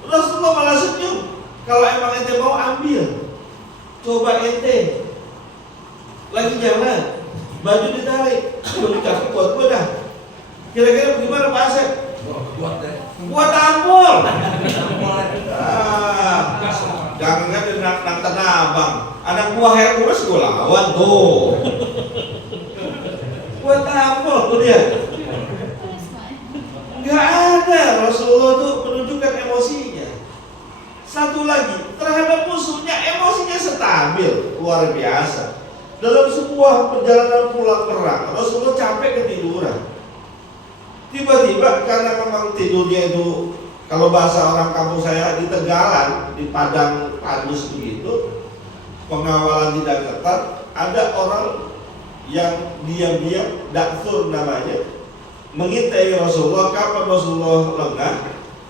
Rasulullah malah senyum. Kalau emang ente mau ambil, coba ente lagi jalan, baju ditarik, baju kaki buat gue dah. Kira-kira bagaimana Pak Asep? Buat deh. Buat tampol. Jangan kan nang tanah abang. Anak buah Hercules gue lawan tuh. Buat tampol tuh dia. Enggak ada. Rasulullah tuh menunjukkan emosinya. Satu lagi, terhadap musuhnya emosinya stabil, luar biasa. Dalam sebuah perjalanan pulang perang, Rasulullah capek ketiduran. Tiba-tiba karena memang tidurnya itu, kalau bahasa orang kampung saya, di tegalan, di padang padus begitu, pengawalan tidak ketat, ada orang yang diam-diam, dakfur namanya, mengintai Rasulullah. Kapan Rasulullah lengah,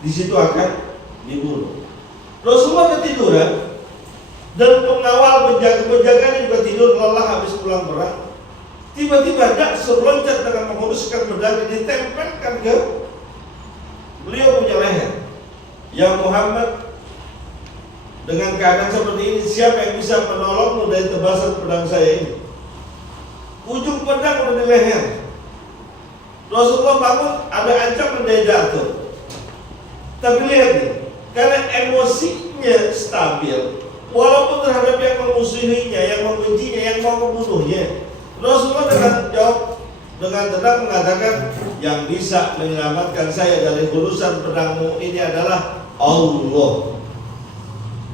di situ akan dibunuh. Rasulullah ketiduran, dan pengawal penjaga-penjaganya juga tidur lelah habis pulang perang. Tiba-tiba Daksur loncat dengan menguruskan pedangnya, ditempelkan ke beliau punya leher. Ya Muhammad, dengan keadaan seperti ini, siapa yang bisa menolongmu dari tebasan pedang saya ini? Ujung pedang udah di leher. Rasulullah bangun, ada ancaman dari Daksur. Tapi lihat nih, karena emosinya stabil, walaupun terhadap yang memusuhinya, yang membencinya, yang mau membunuhnya, Rasulullah dengan jawab dengan tenang mengatakan, yang bisa menyelamatkan saya dari urusan pedangmu ini adalah Allah.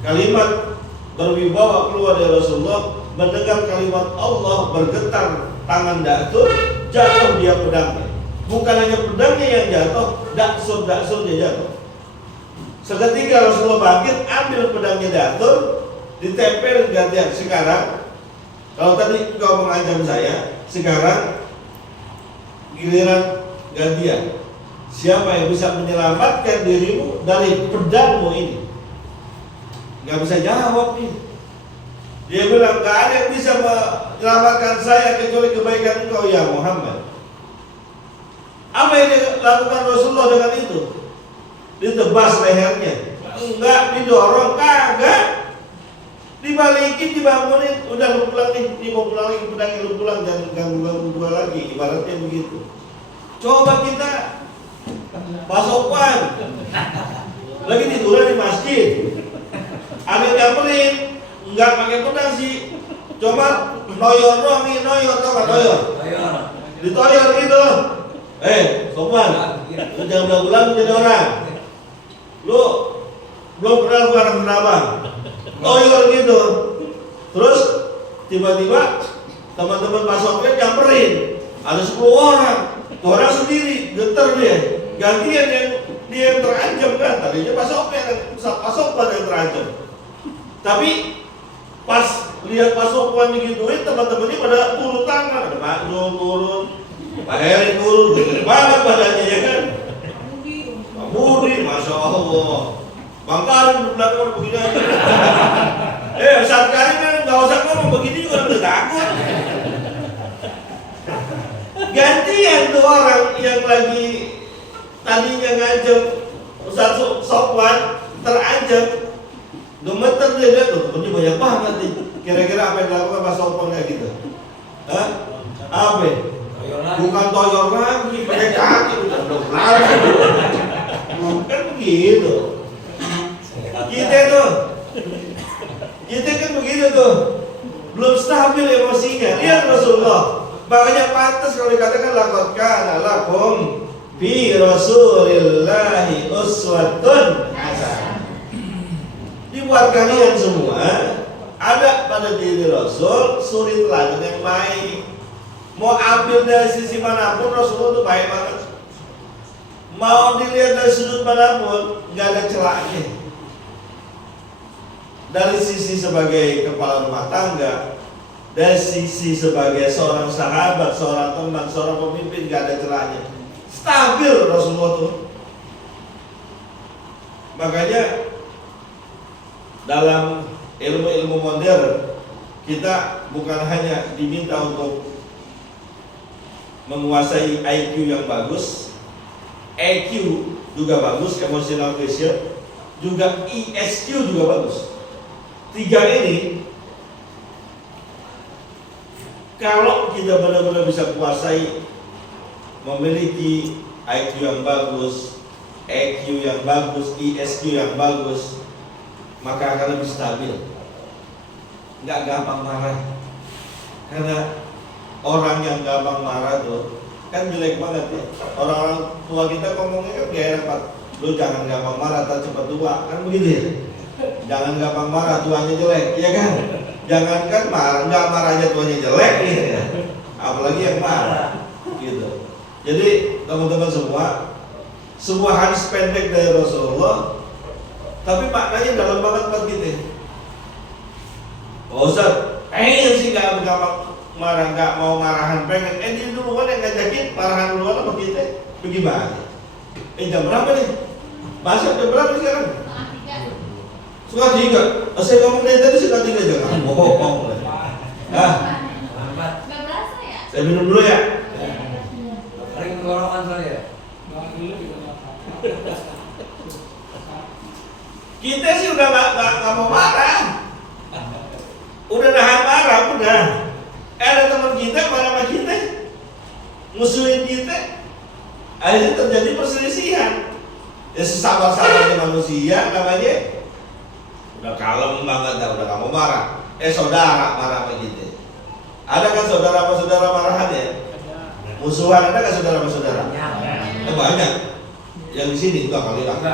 Kalimat berwibawa keluar dari Rasulullah. Mendengar kalimat Allah, bergetar tangan Daksur, jatuh dia pedangnya. Bukan hanya pedangnya yang jatuh, Daksurnya jatuh. Seketika Rasulullah bangkit, ambil pedangnya Daksur, ditempel gantian. Sekarang, kalau tadi engkau mengancam saya, sekarang giliran gantian. Siapa yang bisa menyelamatkan dirimu dari pedangmu ini? Gak bisa jawab nih. Dia bilang, gak ada yang bisa menyelamatkan saya kecuali kebaikan engkau ya Muhammad. Apa yang dilakukan Rasulullah dengan itu? Ditebas lehernya? Enggak, didorong, kagak. Dibalikin, dibangunin, udah lu pulang nih, mau pulang lagi, pedangnya lu pulang, jangan ganggu-ganggu gua lagi, ibaratnya begitu. Coba kita pasokan, lagi tiduran di masjid, ada yang nyamperin, enggak pakai pedang sih, coba noyor doang nih, noyor tau gak noyor? Ditoyor gitu. Sopan, lu jangan ulang-ulang jadi orang. Lu belum pernah gua anak berabang, noyor gitu. Terus tiba-tiba teman-teman pasoknya nyamperin, ada 10 orang, tuh orang sendiri, getar dia, gantian dia yang terancam kan, tadinya pasoknya yang terancam. Tapi pas lihat pasokwan digituin, teman-temannya pada turun tangan, ada Pak Zul turun, Pak Heri turun, gede banget badannya ya kan. Pak Budi, Masya Allah, Bang Karim belakang begini aja. Ustaz Karim kan nggak usah ngomong begini juga udah takut. Gantian tuh orang yang lagi tadinya ngancam Ustaz Sofwan terancam, gemeter dia tuh, temennya banyak banget nih. Kira-kira apa yang dilakukan Pak Sofwan kayak gitu? Hah? Apa? Bukan toyor lagi, pakai kaki udah lari. Kan begitu. Kita kan begitu tuh, belum stabil emosinya. Lihat Rasulullah, makanya pantas kalau dikatakan laqad kana lakum fi Rasulillahi uswatun hasanah. Dibuat kalian semua ada pada diri Rasul suri teladan yang baik. Mau ambil dari sisi manapun Rasulullah itu baik banget. Mau dilihat dari sudut manapun nggak ada celahnya. Dari sisi sebagai kepala rumah tangga, dari sisi sebagai seorang sahabat, seorang teman, seorang pemimpin, nggak ada celahnya. Stabil Rasulullah tuh. Makanya dalam ilmu-ilmu modern kita bukan hanya diminta untuk menguasai IQ yang bagus, EQ juga bagus, emotional quotient, juga ESQ juga bagus. 3 ini kalau kita benar-benar bisa kuasai, memiliki IQ yang bagus, EQ yang bagus, ESQ yang bagus, maka akan lebih stabil. Nggak gampang marah. Karena orang yang gampang marah tuh kan jelek banget ya. Orang tua kita ngomongnya kan gak enak, Pak. Lu jangan gampang marah, tak cepat tua, kan begitu ya. Jangan gampang marah, tuanya jelek, iya kan? Jangankan marah, nggak marahnya tuanya jelek, ya. Apalagi yang marah, gitu. Jadi teman-teman semua, sebuah hadis pendek dari Rasulullah, tapi maknanya dalam banget buat kita. Oh Ustaz, pengen sih nggak gampang marah, nggak mau marahan, pengen. Dia duluan yang ngajakin marahan duluan sama kita, bagaimana? Jam berapa nih? Bahasa jam berapa sekarang? Suka 3. Saya ngomong dari tadi suka 3 aja. Kamu bohong. Gak berasa ya? Saya minum dulu ya. Sering tenggorokan saya. Kita sih udah nggak mau marah. Udah nahan marah, udah. Ada teman kita marah sama kita, musuhin kita. Akhirnya terjadi perselisihan. Ya sesabar-sabarnya manusia namanya. Udah kalem banget dah, udah gak mau marah. Saudara marah sama kita. Ada kan saudara sama saudara marahan ya? Musuhan ada kan saudara sama saudara? Banyak. Yang di sini enggak kali lah.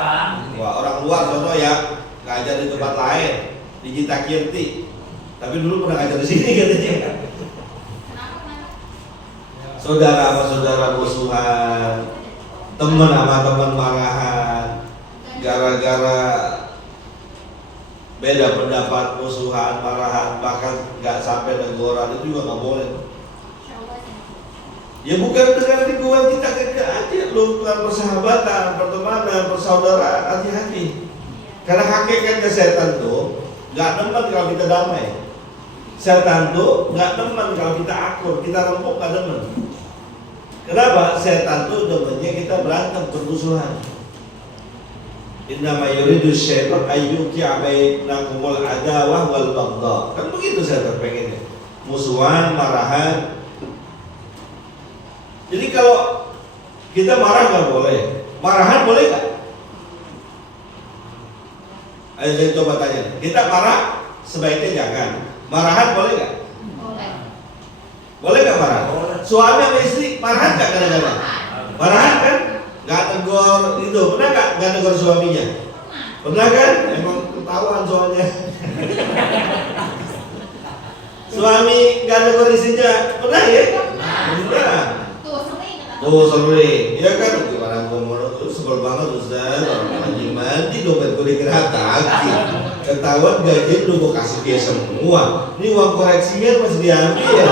Wah, orang luar sono ya ngajar di tempat lain, di Gita Kirti. Tapi dulu pernah ngajar di sini katanya. Kenapa? Saudara sama saudara musuhan, teman sama teman marahan, gara-gara beda pendapat, musuhan, marahan, bahkan nggak sampai negoran, itu juga nggak boleh. Ya bukan dengan lingkungan kita aja, lingkungan persahabatan, pertemanan, persaudaraan, hati-hati. Karena hakikat setan tuh nggak nempat kalau kita damai. Setan tuh nggak demen kalau kita akur, kita rempuk nggak demen. Kenapa? Setan tuh demennya kita berantem, bermusuhan. Innama yuridu syaitan ayyuqi'a bainakumul adawah wal baghdha. Kan begitu setan pengennya. Musuhan, marahan. Jadi kalau kita marah nggak boleh, marahan boleh nggak? Ayo saya coba tanya, kita marah sebaiknya jangan. Marahan boleh nggak? Boleh. Boleh nggak marah? Suami sama istri marahan nggak kadang-kadang? Marahan kan? Nggak negor itu, pernah nggak negor suaminya? Pernah kan? Emang ketahuan soalnya. Suami nggak negor istrinya, pernah ya? Pernah. Tuh sering kata. Oh sering, ya kan? Gimana ngomong sebel banget Ustaz, orang lagi mandi dompet gue dikira kaki. Ketahuan gaji lu gue kasih dia semua. Ini uang koreksinya masih diambil ya.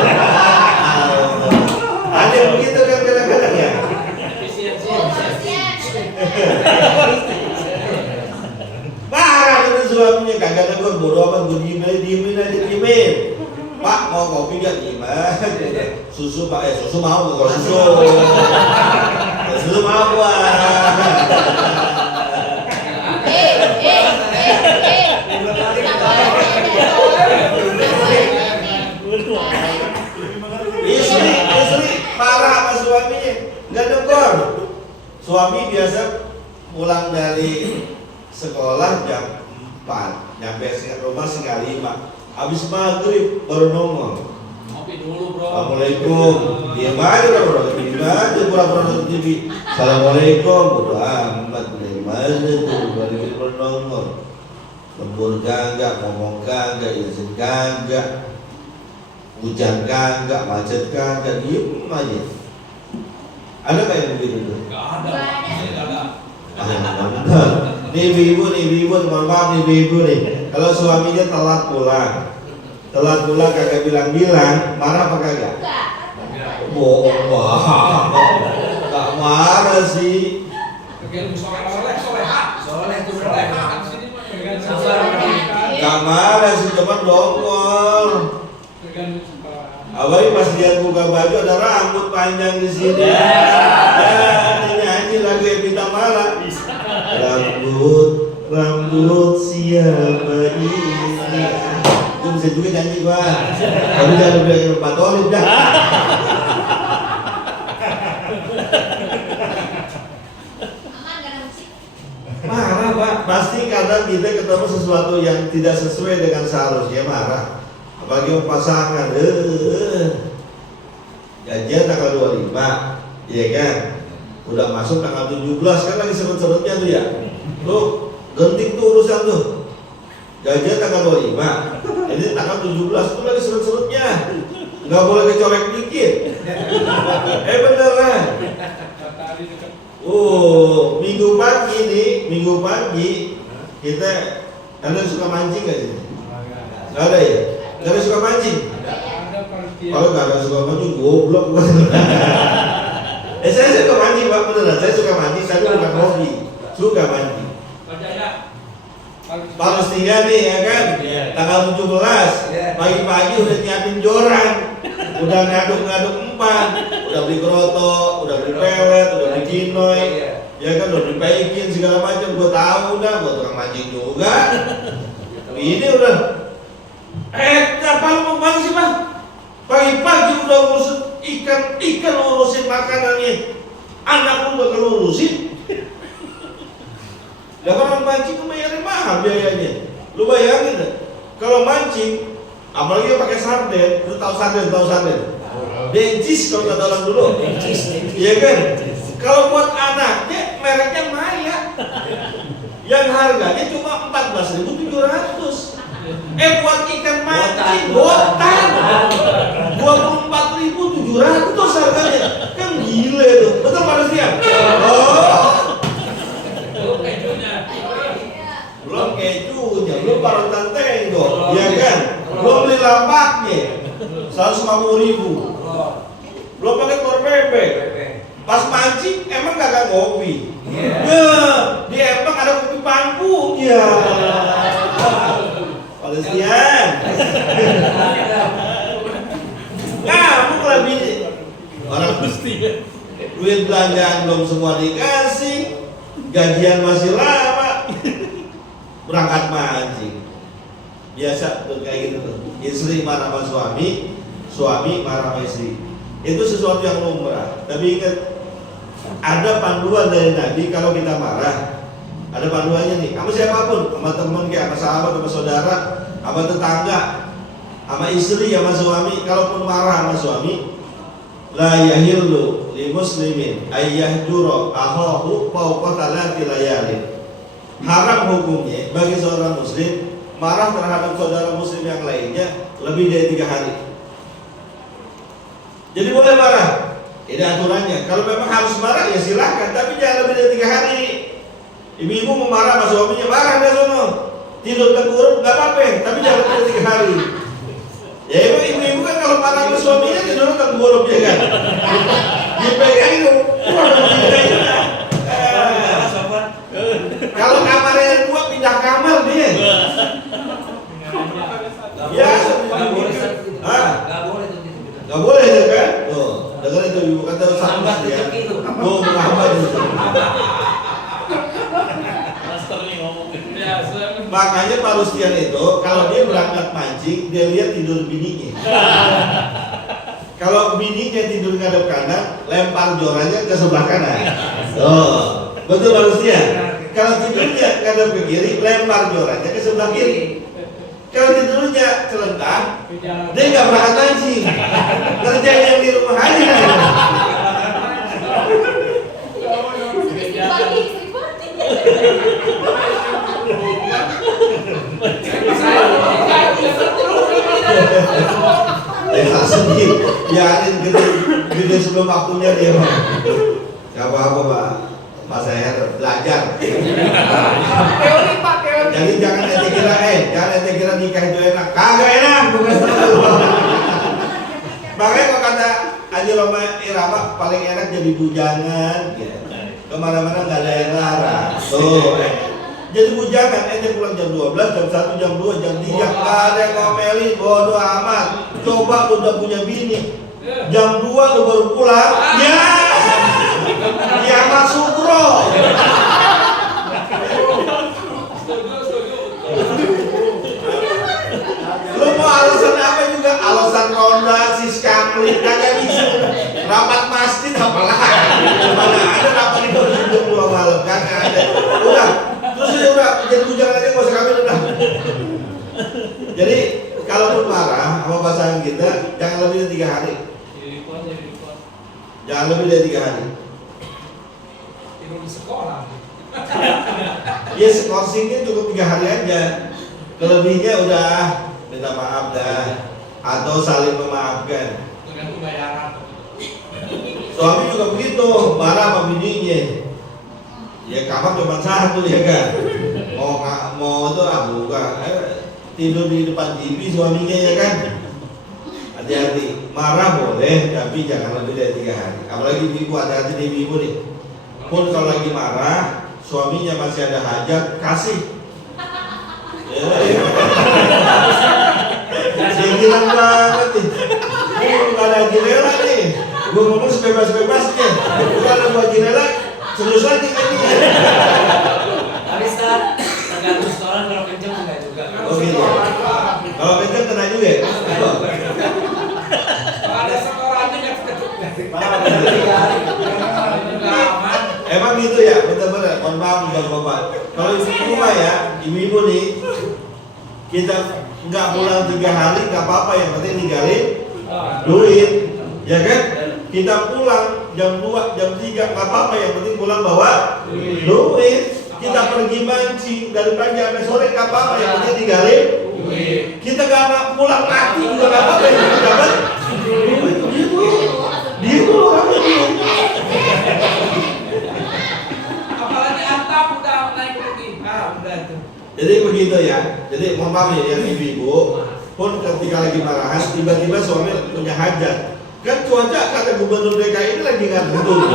Ada yang begitu kan kadang-kadang ya. Oh, kasihan. Marah itu suaminya kagak ada gue bodoh amat gue diemin aja. Pak mau kopi nggak? Diem aja. Susu pak, susu mau kalau susu. Susu mau Istri marah sama suaminya, nggak negor. Suami biasa pulang dari sekolah jam 4, nyampe rumah setengah 5. Habis maghrib baru nongol. Ngopi dulu bro. Assalamualaikum. Diam aja bro, diam aja pura-pura nonton TV. Assalamualaikum. Bodo amat, diam aja tuh baru nongol. Lembur kagak, ngomong kagak, izin kagak, hujan kagak, macet kagak, diem aja. Ada nggak yang begitu tuh? Gak ada. Gak ada. Benar. Nih ibu, mohon maaf nih ibu nih. Kalau suaminya telat pulang kagak bilang-bilang, marah apa kagak? Bohong banget. Gak marah sih. Soleh tuh soleh. Gak marah sih, cuma dongkol. Abang pas lihat buka baju ada rambut panjang di sini. Ini nyanyi lagu Evita Mala. Rambut siapa ini? Gue bisa juga nyanyi gua. Tapi jangan bilang Pak Tolib dah. Aman gak ada musik? Marah Pak, pasti kadang kita ketemu sesuatu yang tidak sesuai dengan seharusnya marah. Apalagi pasangan, gajian tanggal 25, iya kan? Udah masuk tanggal 17 kan lagi seret-seretnya tuh ya. Tuh, genting tuh urusan tuh. Gajian tanggal 25, ini tanggal 17 tuh lagi seret-seretnya. Nggak boleh kecolek dikit. Beneran. Minggu pagi kita ada suka mancing gak sih? Nggak ada ya? Nggak ada suka mancing? Kalau nggak ada suka mancing, goblok. Saya suka mancing Pak, beneran. Saya suka mancing, tapi bukan hobi. Suka mancing. Paus 3 nih ya kan? Tanggal 17 pagi-pagi udah nyiapin joran. Udah ngaduk-ngaduk umpan. Udah beli kerotok, udah beli pelet, udah beli kinoy. Ya kan udah dipaikin segala macam. Gue tahu dah, gue tukang mancing juga. Ini udah apa lu mau mancing sih Bang? Pagi-pagi udah urusin ikan urusin makanannya. Anak lu udah kelurusin. Ya kalau mancing tuh bayarin mahal biayanya. Lu bayangin deh, kalau mancing, apalagi pakai sarden, lu tahu sarden? Dencis kalau kata orang dulu. Iya kan? Kalau buat anaknya mereknya Maya, yang harganya cuma 14.700. Buat ikan mancing botan 24.700 harganya. Kan gile tuh, betul Pak Rusdian? Belum kejunya, belum parutan tenggo, ya kan? Belum beli lampaknya, 150.000. Belum pakai telur bebek. Pas mancing emang kagak ngopi. Ya, di emang ada kopi pangku. Ya. Pada Palestian. Kamu kalau bini orang duit belanjaan belum semua dikasih, gajian masih lama, berangkat mancing. Biasa tuh kayak gitu tuh. Istri marah sama suami, suami marah sama istri. Itu sesuatu yang lumrah. Tapi ingat, ada panduan dari Nabi kalau kita marah. Ada panduannya nih. Sama siapapun, sama teman kayak sama sahabat, sama saudara, sama tetangga, sama istri, sama suami. Kalaupun marah sama suami, la yahillu li muslimin ayyahjura akhahu fawqa thalathi layalin. Haram hukumnya bagi seorang muslim marah terhadap saudara muslim yang lainnya lebih dari 3 hari. Jadi boleh marah, ini aturannya. Kalau memang harus marah ya silahkan, tapi jangan lebih dari 3 hari. Ibu-ibu mau marah sama suaminya, marah deh sono, tidur tengkurap nggak apa-apa, tapi jangan lebih dari 3 hari. Ya emang ibu-ibu kan kalau marah sama suaminya tidur tengkurap ya kan, dipegang itu, kalau kamarnya 2 pindah kamar dia. Ya, nggak boleh ya kan? Tuh, dengar itu ibu kata sambat ya. Tuh Muhammad itu. Makanya Pak Rustian itu kalau dia berangkat mancing dia lihat tidur bininya. Kalau bininya tidur ngadep kanan, lempar jorannya ke sebelah kanan. Oh, betul Pak Rustian. Kalau tidurnya ngadep ke kiri, lempar jorannya ke sebelah kiri. Kalau tidurnya celentang, dia nggak berangkat mancing, kerjain yang di rumah aja. Sedih, biarin gede sebelum waktunya dia mah. Gak apa-apa Pak Seher belajar. Teori Pak, teori. Jadi jangan ente kira nikah itu enak. Kagak enak, bukan selalu. Makanya kalau kata Haji Roma Irama paling enak jadi bujangan. Gitu. Kemana-mana nggak ada yang larang. Tuh. Jadi bujangan, ente pulang jam 12, jam 1, jam 2, jam 3, nggak ada yang ngomelin, bodoh amat. Coba lu udah punya bini, jam 2 lu baru pulang, ya kiamat sukro. Lu mau alasan apa juga, alasan ronda, siskamli, kagak bisa. Rapat masjid apalagi, mana ada rapat di bawah pulang malam, kagak ada. Udah. Terus ya udah jadi bujangan aja, nggak usah kawin udah. Jadi kalaupun marah sama pasangan kita jangan lebih dari 3 hari. Jangan lebih dari 3 hari. Tidur di sekolah. Ya skorsingnya cukup 3 hari aja. Kelebihnya udah minta maaf dah atau saling memaafkan. Tergantung bayaran. Suami juga begitu, marah sama bininya. Ya kamar cuma 1 ya kan. Mau itu bukan. Tidur di depan TV suaminya ya kan. Hati-hati, marah boleh tapi jangan lebih dari 3 hari. Apalagi ibu, hati-hati nih ibu nih. Pun kalau lagi marah, suaminya masih ada hajat, kasih. Sindiran banget nih. Gak ada jendela nih. Gue ngomong sebebas-bebasnya. Bukan ada buat jendela, serius lagi kayaknya. Tapi Ustaz, tergantung setoran kalau kenceng enggak juga. Oh gitu. Kalau kenceng kena juga ya? Kalau ada setorannya nggak sekejap. Emang gitu ya, bener-bener. Mohon maaf bapak-bapak. Kalau ibu mah ya, ibu-ibu nih, kita nggak pulang 3 hari nggak apa-apa, yang penting ninggalin duit, ya kan? Kita pulang jam 2, jam 3 nggak apa-apa, yang penting pulang bawa duit. Kita pergi mancing dari pagi sampai sore nggak apa-apa, yang penting tinggalin duit. Kita nggak pulang mati juga nggak apa-apa, yang penting dapat duit. Gitu orangnya duit. Apalagi atap udah naik lagi. Udah tuh. Jadi begitu ya. Jadi mohon maaf ya yang ibu-ibu pun ketika lagi marahan tiba-tiba suami punya hajat. Kan cuaca kata gubernur DKI ini lagi nggak betul.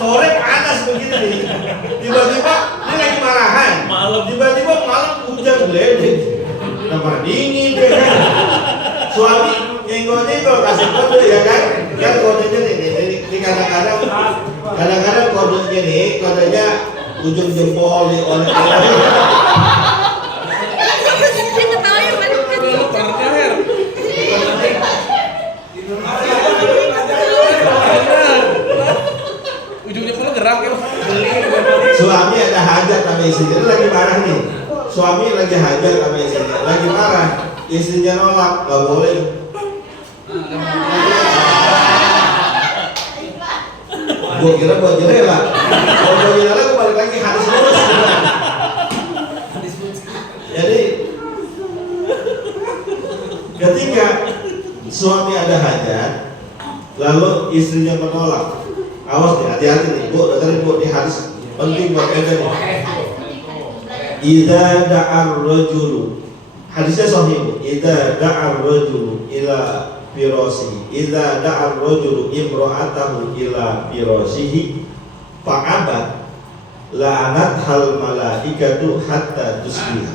Sore panas panas begitu nih. Tiba-tiba dia lagi marahan. Tiba-tiba malam hujan geledek. Namanya dingin ya kan. Suami nyenggol-nyenggol kasih kode ya kan. Kan kodenya nih kadang-kadang kodenya nih, kodenya ujung jempol di oleh Ujungnya kalau gerak ya. suami ada hajat sama istrinya, dia lagi marah nih. Suami lagi hajat sama istrinya, lagi marah. Istrinya nolak, gak boleh. Gue kira buat jendela. Kalau buat jendela gue balik lagi hadis lurus. Jadi ketika suami ada hajat, lalu istrinya menolak, awas nih, hati-hati nih, bu, dengerin bu, ini hadis penting buat anda nih. Idza da'ar rajulu, hadisnya sahih bu. Idza da'ar rajulu ila firasi, idza da'ar rajulu imra'atahu ila firasihi fa'abat la'anat hal malaikatu hatta tusbiha.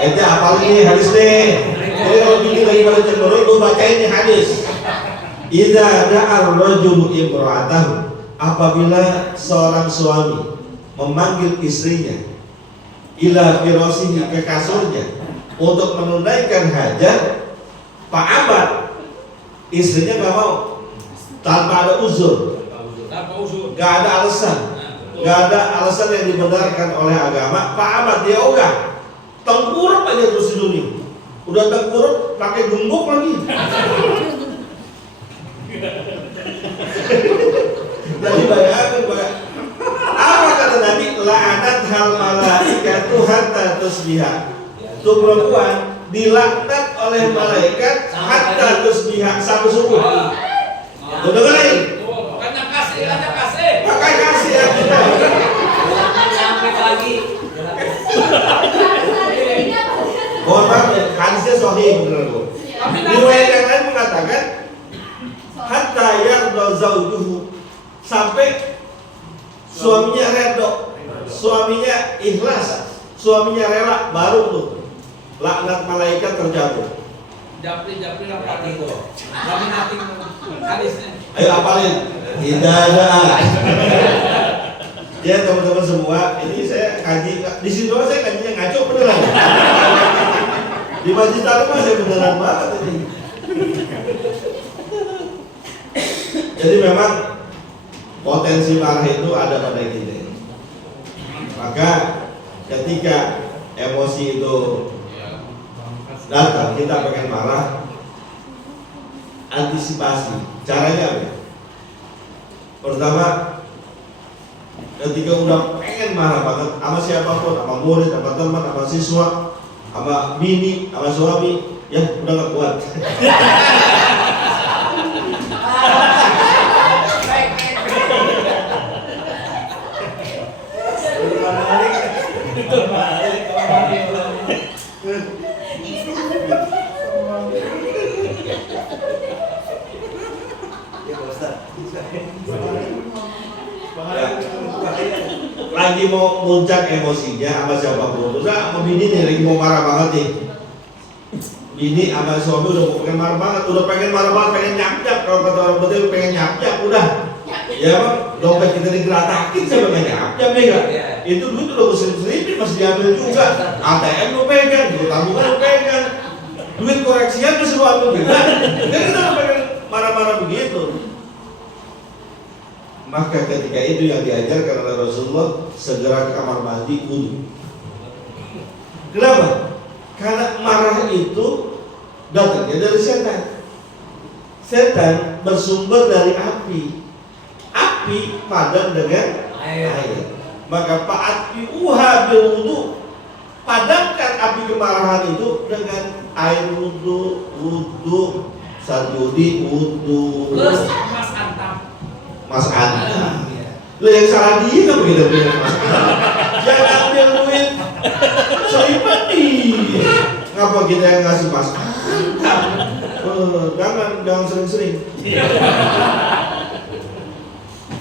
Ente apal nih hadis nih. Jadi kalau bikin lagi pada cemberut, lu bacain nih hadis. Idza da'ar rajulu imra'atahu, apabila seorang suami memanggil istrinya ila firasihi, ke kasurnya untuk menunaikan hajat, fa'abat, istrinya nggak mau, tanpa ada uzur, nggak ada alasan yang dibenarkan oleh agama, fa'abat, dia ogah, tengkurap aja terus tidurnya. Udah tengkurap pakai gembok lagi. Jadi bayangin Pak, apa kata Nabi? La'anat hal malaikatu hatta tusbiha. Tuh perempuan dilaknat oleh malaikat hatta tusbiha, sampai subuh. Tuh dengerin. Makanya kasih. Pakai kasih ya. Sampai pagi. Mohon maaf ya, hadisnya sahih benar Bu. Riwayat yang lain mengatakan hatta yarda zaujuhu, sampai suaminya redho, suaminya ikhlas, suaminya rela, baru tuh laknat malaikat terjatuh. Japri apa itu? Japri nanti hadisnya. Ayo apalin. Tidak ada. Ya teman-teman semua, ini saya kaji di sini doang, saya kajinya ngaco beneran. Di Masjid Al-Rumah saya beneran banget ini. Jadi memang potensi marah itu ada pada kita. Maka ketika emosi itu datang, kita pengen marah, antisipasi. Caranya apa? Pertama, ketika udah pengen marah banget sama siapapun, sama murid, sama teman, sama siswa, sama bini, sama suami, ya udah gak kuat. Lagi mau muncak emosinya sama siapapun, udah sama bini nih lagi mau marah banget nih. Bini sama suami udah mau pengen marah banget, pengen nyap-nyap, kalau kata orang betul pengen nyap-nyap, udah. Ya bang, dompet kita digeratakin saya pengen nyap-nyap nih kan. Itu duit udah berselip-selipin masih diambil juga. ATM lo pegang, duit tabungan lo pegang, duit koreksian masih lo ambil juga. Jadi kita udah pengen marah-marah begitu. Maka ketika itu yang diajarkan oleh Rasulullah, segera ke kamar mandi wudu. Kenapa? Karena marah itu datangnya dari setan. Setan bersumber dari api. Api padam dengan air. Maka fa'atfi'uha bilwudu, padamkan api kemarahan itu dengan air wudu, sarjudi wudu. Terus Mas Antam. Lo yang salah dia kan begitu Mas. Jangan ambil duit selipat nih. Ngapa kita yang ngasih Mas Antam? Jangan sering-sering.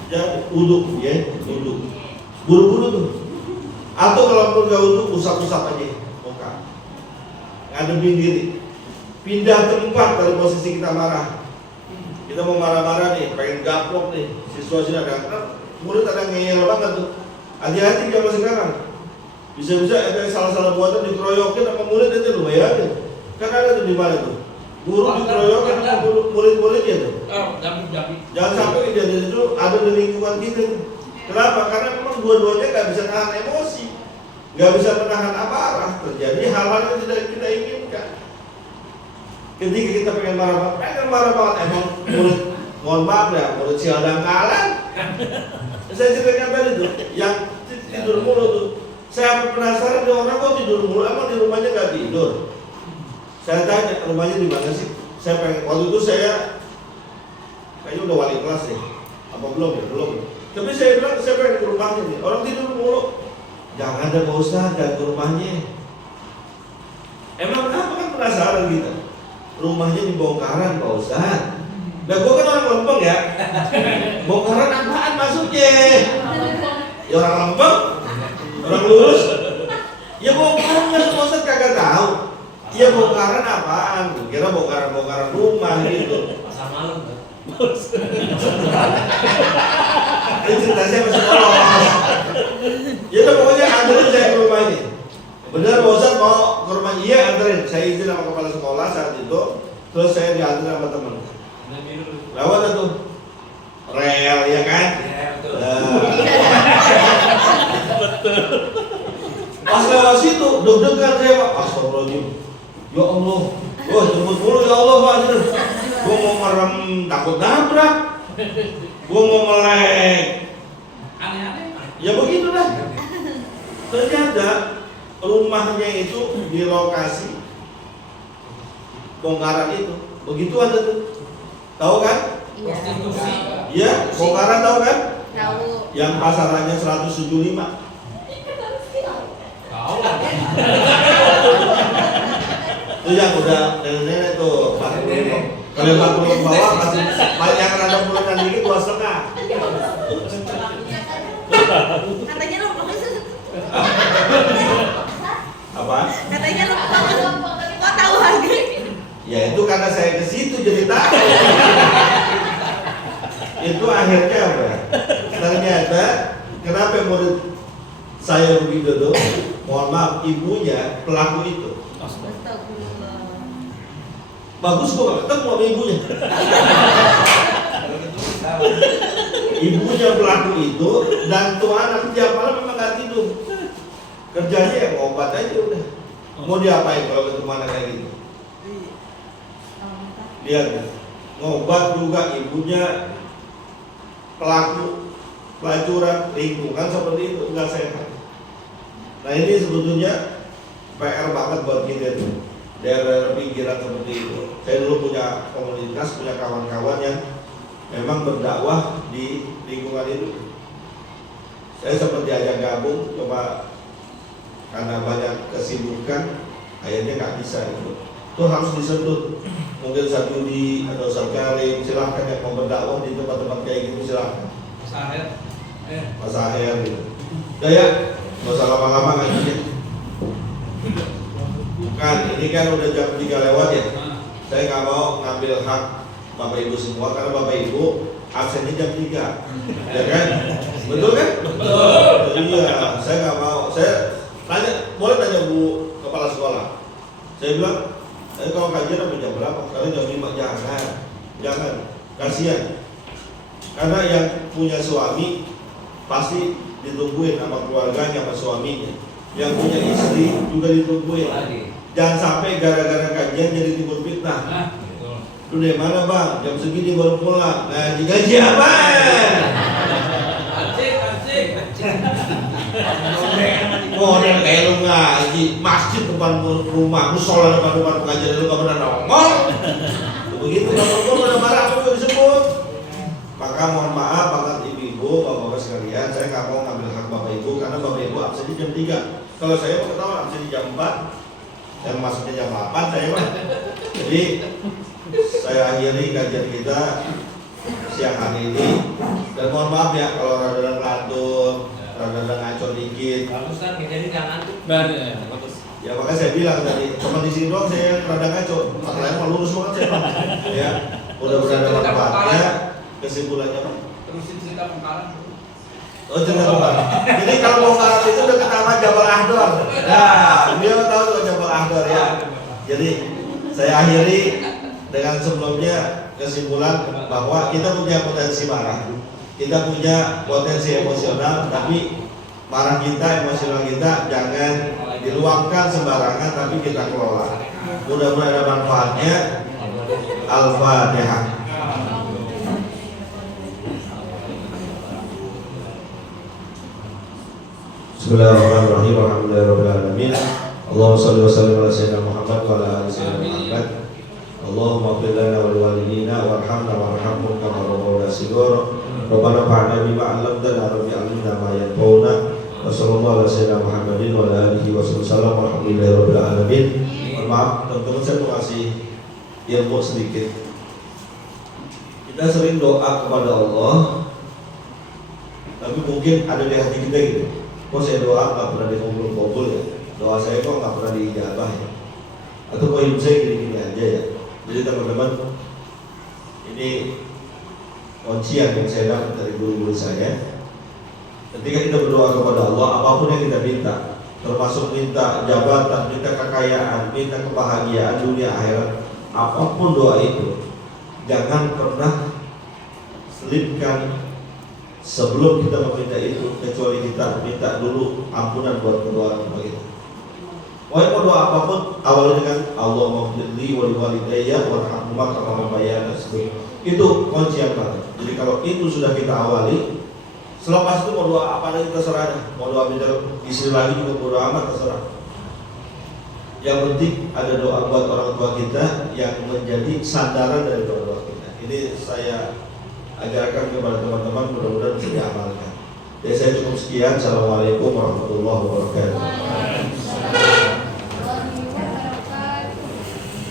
Jangan uduk ya, uduk. Buru-buru tuh. Atau kalau pun gak uduk, usap-usap aja muka. Ngademin diri. Pindah tempat dari posisi kita marah. Kita mau marah-marah nih, pengen gaplok nih. Situasi ada murid ada ngeyel banget tuh. Hati-hati zaman sekarang. Bisa-bisa ada salah-salah buatan dikeroyokin sama murid itu lu bayangin. Kan ada tuh di mana tuh? Guru dikeroyokin sama murid-muridnya tuh. Jangan sampai kejadian itu ada di lingkungan kita. Kenapa? Karena memang dua-duanya nggak bisa nahan emosi, nggak bisa menahan amarah. Terjadi hal-hal yang tidak kita inginkan. Ketika kita pengen marah banget, emang murid, mohon maaf ya, murid siadang kalah. Saya ceritakan tadi tuh, yang tidur mulu tuh. Saya penasaran dia orang kok tidur mulu, emang di rumahnya nggak tidur. Saya tanya rumahnya di mana sih? Saya pengen, waktu itu saya kayaknya udah wali kelas ya, apa belum ya? Belum. Tapi saya bilang saya pengen ke rumahnya nih. Orang tidur mulu. Jangan ada Pak Ustaz, jangan ke rumahnya. Emang kenapa kan penasaran kita? Rumahnya di bongkaran Pak Ustaz. Nah gue kan orang Lempeng ya. Bongkaran apaan maksudnya? Ya orang Lempeng, orang lurus. Ya bongkaran Pak Ustaz kagak tahu. Ya bongkaran apaan? Kira bongkaran rumah gitu. Pasar malam tuh. Ini cerita saya masih polos. Ya udah pokoknya anterin saya ke rumah ini. Benar Pak Ustaz mau ke rumah? Iya anterin. Saya izin sama kepala sekolah saat itu. Terus saya dianterin sama teman. Lewat tuh rel ya kan? Iya betul. Pas lewat situ deg-degan saya Pak. Astagfirullahaladzim. Ya Allah. Wah jemput mulu ya Allah Pak. Gue mau merem takut nabrak. Gue mau melek. Aneh-aneh. Ya begitu dah. Ternyata rumahnya itu di lokasi bongkaran itu. Begitu ada tuh. Tahu kan? Prostitusi. Iya, bongkaran tahu kan? Tahu. Yang pasarannya 175. Tahu. Itu yang udah nenek-nenek tuh 40. Kalau 40 ke bawah masih yang rada bulan dikit 2,5. Katanya lo Apa? Katanya lo kok tahu harganya? Ya itu karena saya ke situ jadi tahu. Itu akhirnya apa? Ternyata kenapa murid saya begitu tuh? Mohon maaf, ibunya pelaku itu. Bagus kok gak ketemu sama ibunya. Ibunya pelaku itu dan tuh anak tiap malam memang gak tidur. Kerjanya ya ngobat aja udah. Mau diapain kalau ketemu anak kayak gitu? Lihat ngobat juga ibunya pelaku pelacuran lingkungan seperti itu enggak sehat. Nah ini sebetulnya PR banget buat kita tuh. Daerah pinggiran seperti itu. Saya dulu punya komunitas, punya kawan-kawan yang memang berdakwah di lingkungan itu. Saya sempat diajak gabung, coba karena banyak kesibukan, akhirnya nggak bisa itu. Itu harus disentuh. Mungkin Satyudi atau Sarkarim, silahkan yang mau berdakwah di tempat-tempat kayak gitu silahkan. Mas Aher gitu. Udah ya, nggak usah lama-lama ngajinya. Bukan, ini kan udah jam 3 lewat ya. Saya nggak mau ngambil hak Bapak Ibu semua karena Bapak Ibu absennya jam 3. Ya kan? Betul kan? Betul. Iya, saya nggak mau. Saya tanya, boleh tanya Bu Kepala Sekolah. Saya bilang, kalau kajian sampai jam berapa? Karena jam 5 jangan, kasihan. Karena yang punya suami pasti ditungguin sama keluarganya, sama suaminya. Yang punya istri juga ditungguin. Jangan sampai gara-gara kajian jadi timbul fitnah. Lu dari mana bang? Jam segini baru pulang. Nah, digaji apa? Acik. Model kayak lu ngaji, masjid depan rumah, musola depan pengajian lu gak pernah nongol. Begitu kalau pada marah aku juga disebut. Maka mohon maaf banget ibu-ibu, bapak-bapak sekalian, saya nggak mau ngambil hak bapak ibu karena bapak ibu absennya jam 3. Kalau saya mau ketahuan absennya jam 4, yang masuknya jam 8 saya mah. Jadi saya akhiri kajian kita. siang hari ini. Dan mohon maaf ya kalau rada-rada ngelantur, rada-rada ngaco dikit. Bagus kan, jadi jangan tuh. Bagus. Ya makanya saya bilang tadi, cuma di sini doang saya rada ngaco. Yang lain mah lurus banget saya Bang. Ya, mudah-mudahan ada manfaatnya. Kesimpulannya Pak. Terusin cerita pengkalan. Oh cerita Pak. Jadi kalau mau karat itu udah nama Jabal Ahdor. Nah, dia tahu tuh Jabal Ahdor ya. Jadi saya akhiri dengan sebelumnya kesimpulan bahwa kita punya potensi marah, kita punya potensi emosional, tapi marah kita, emosional kita jangan diluapkan sembarangan, tapi kita kelola. Mudah-mudahan ada manfaatnya. Al-Fatihah. Bismillahirrahmanirrahim. Alhamdulillahirabbil alamin. Allahumma shalli wa sallim ala sayyidina Muhammad wa ala ali sayyidina Muhammad. Allahumma ighfir lana wa liwalidina warhamna warhamhum kama rabbawna shighara. Rabbana fa'alna bima 'allamtana rabbi 'allimna ma yanfa'una. Wa sallallahu ala sayyidina Muhammadin wa ala alihi wa sallam. Alhamdulillahirabbil alamin. Maaf teman-teman, saya mau kasih ilmu sedikit. Kita sering doa kepada Allah, tapi mungkin ada di hati kita gitu. Kok saya doa nggak pernah dikabul-kabul ya? Doa saya kok nggak pernah diijabah ya? Atau kok hidup saya gini-gini aja ya? Jadi teman-teman, ini kuncian yang saya dapat dari guru-guru saya. Ketika kita berdoa kepada Allah, apapun yang kita minta, termasuk minta jabatan, minta kekayaan, minta kebahagiaan dunia akhirat, apapun doa itu, jangan pernah selipkan sebelum kita meminta itu, kecuali kita minta dulu ampunan buat kedua orang tua kita. Wahai mau doa apapun, awalnya dengan Allahumma ighfirli wa liwalidayya warhamhuma kama rabbayani shaghira. Itu kunci yang banget. Jadi kalau itu sudah kita awali, selepas itu mau doa apa lagi terserah. Mau doa minta istri lagi juga bodo amat terserah. Yang penting ada doa buat orang tua kita yang menjadi sandaran dari doa-doa kita. Ini saya ajarkan kepada teman-teman, mudah-mudahan bisa diamalkan. Jadi saya cukup sekian. Assalamualaikum warahmatullahi wabarakatuh.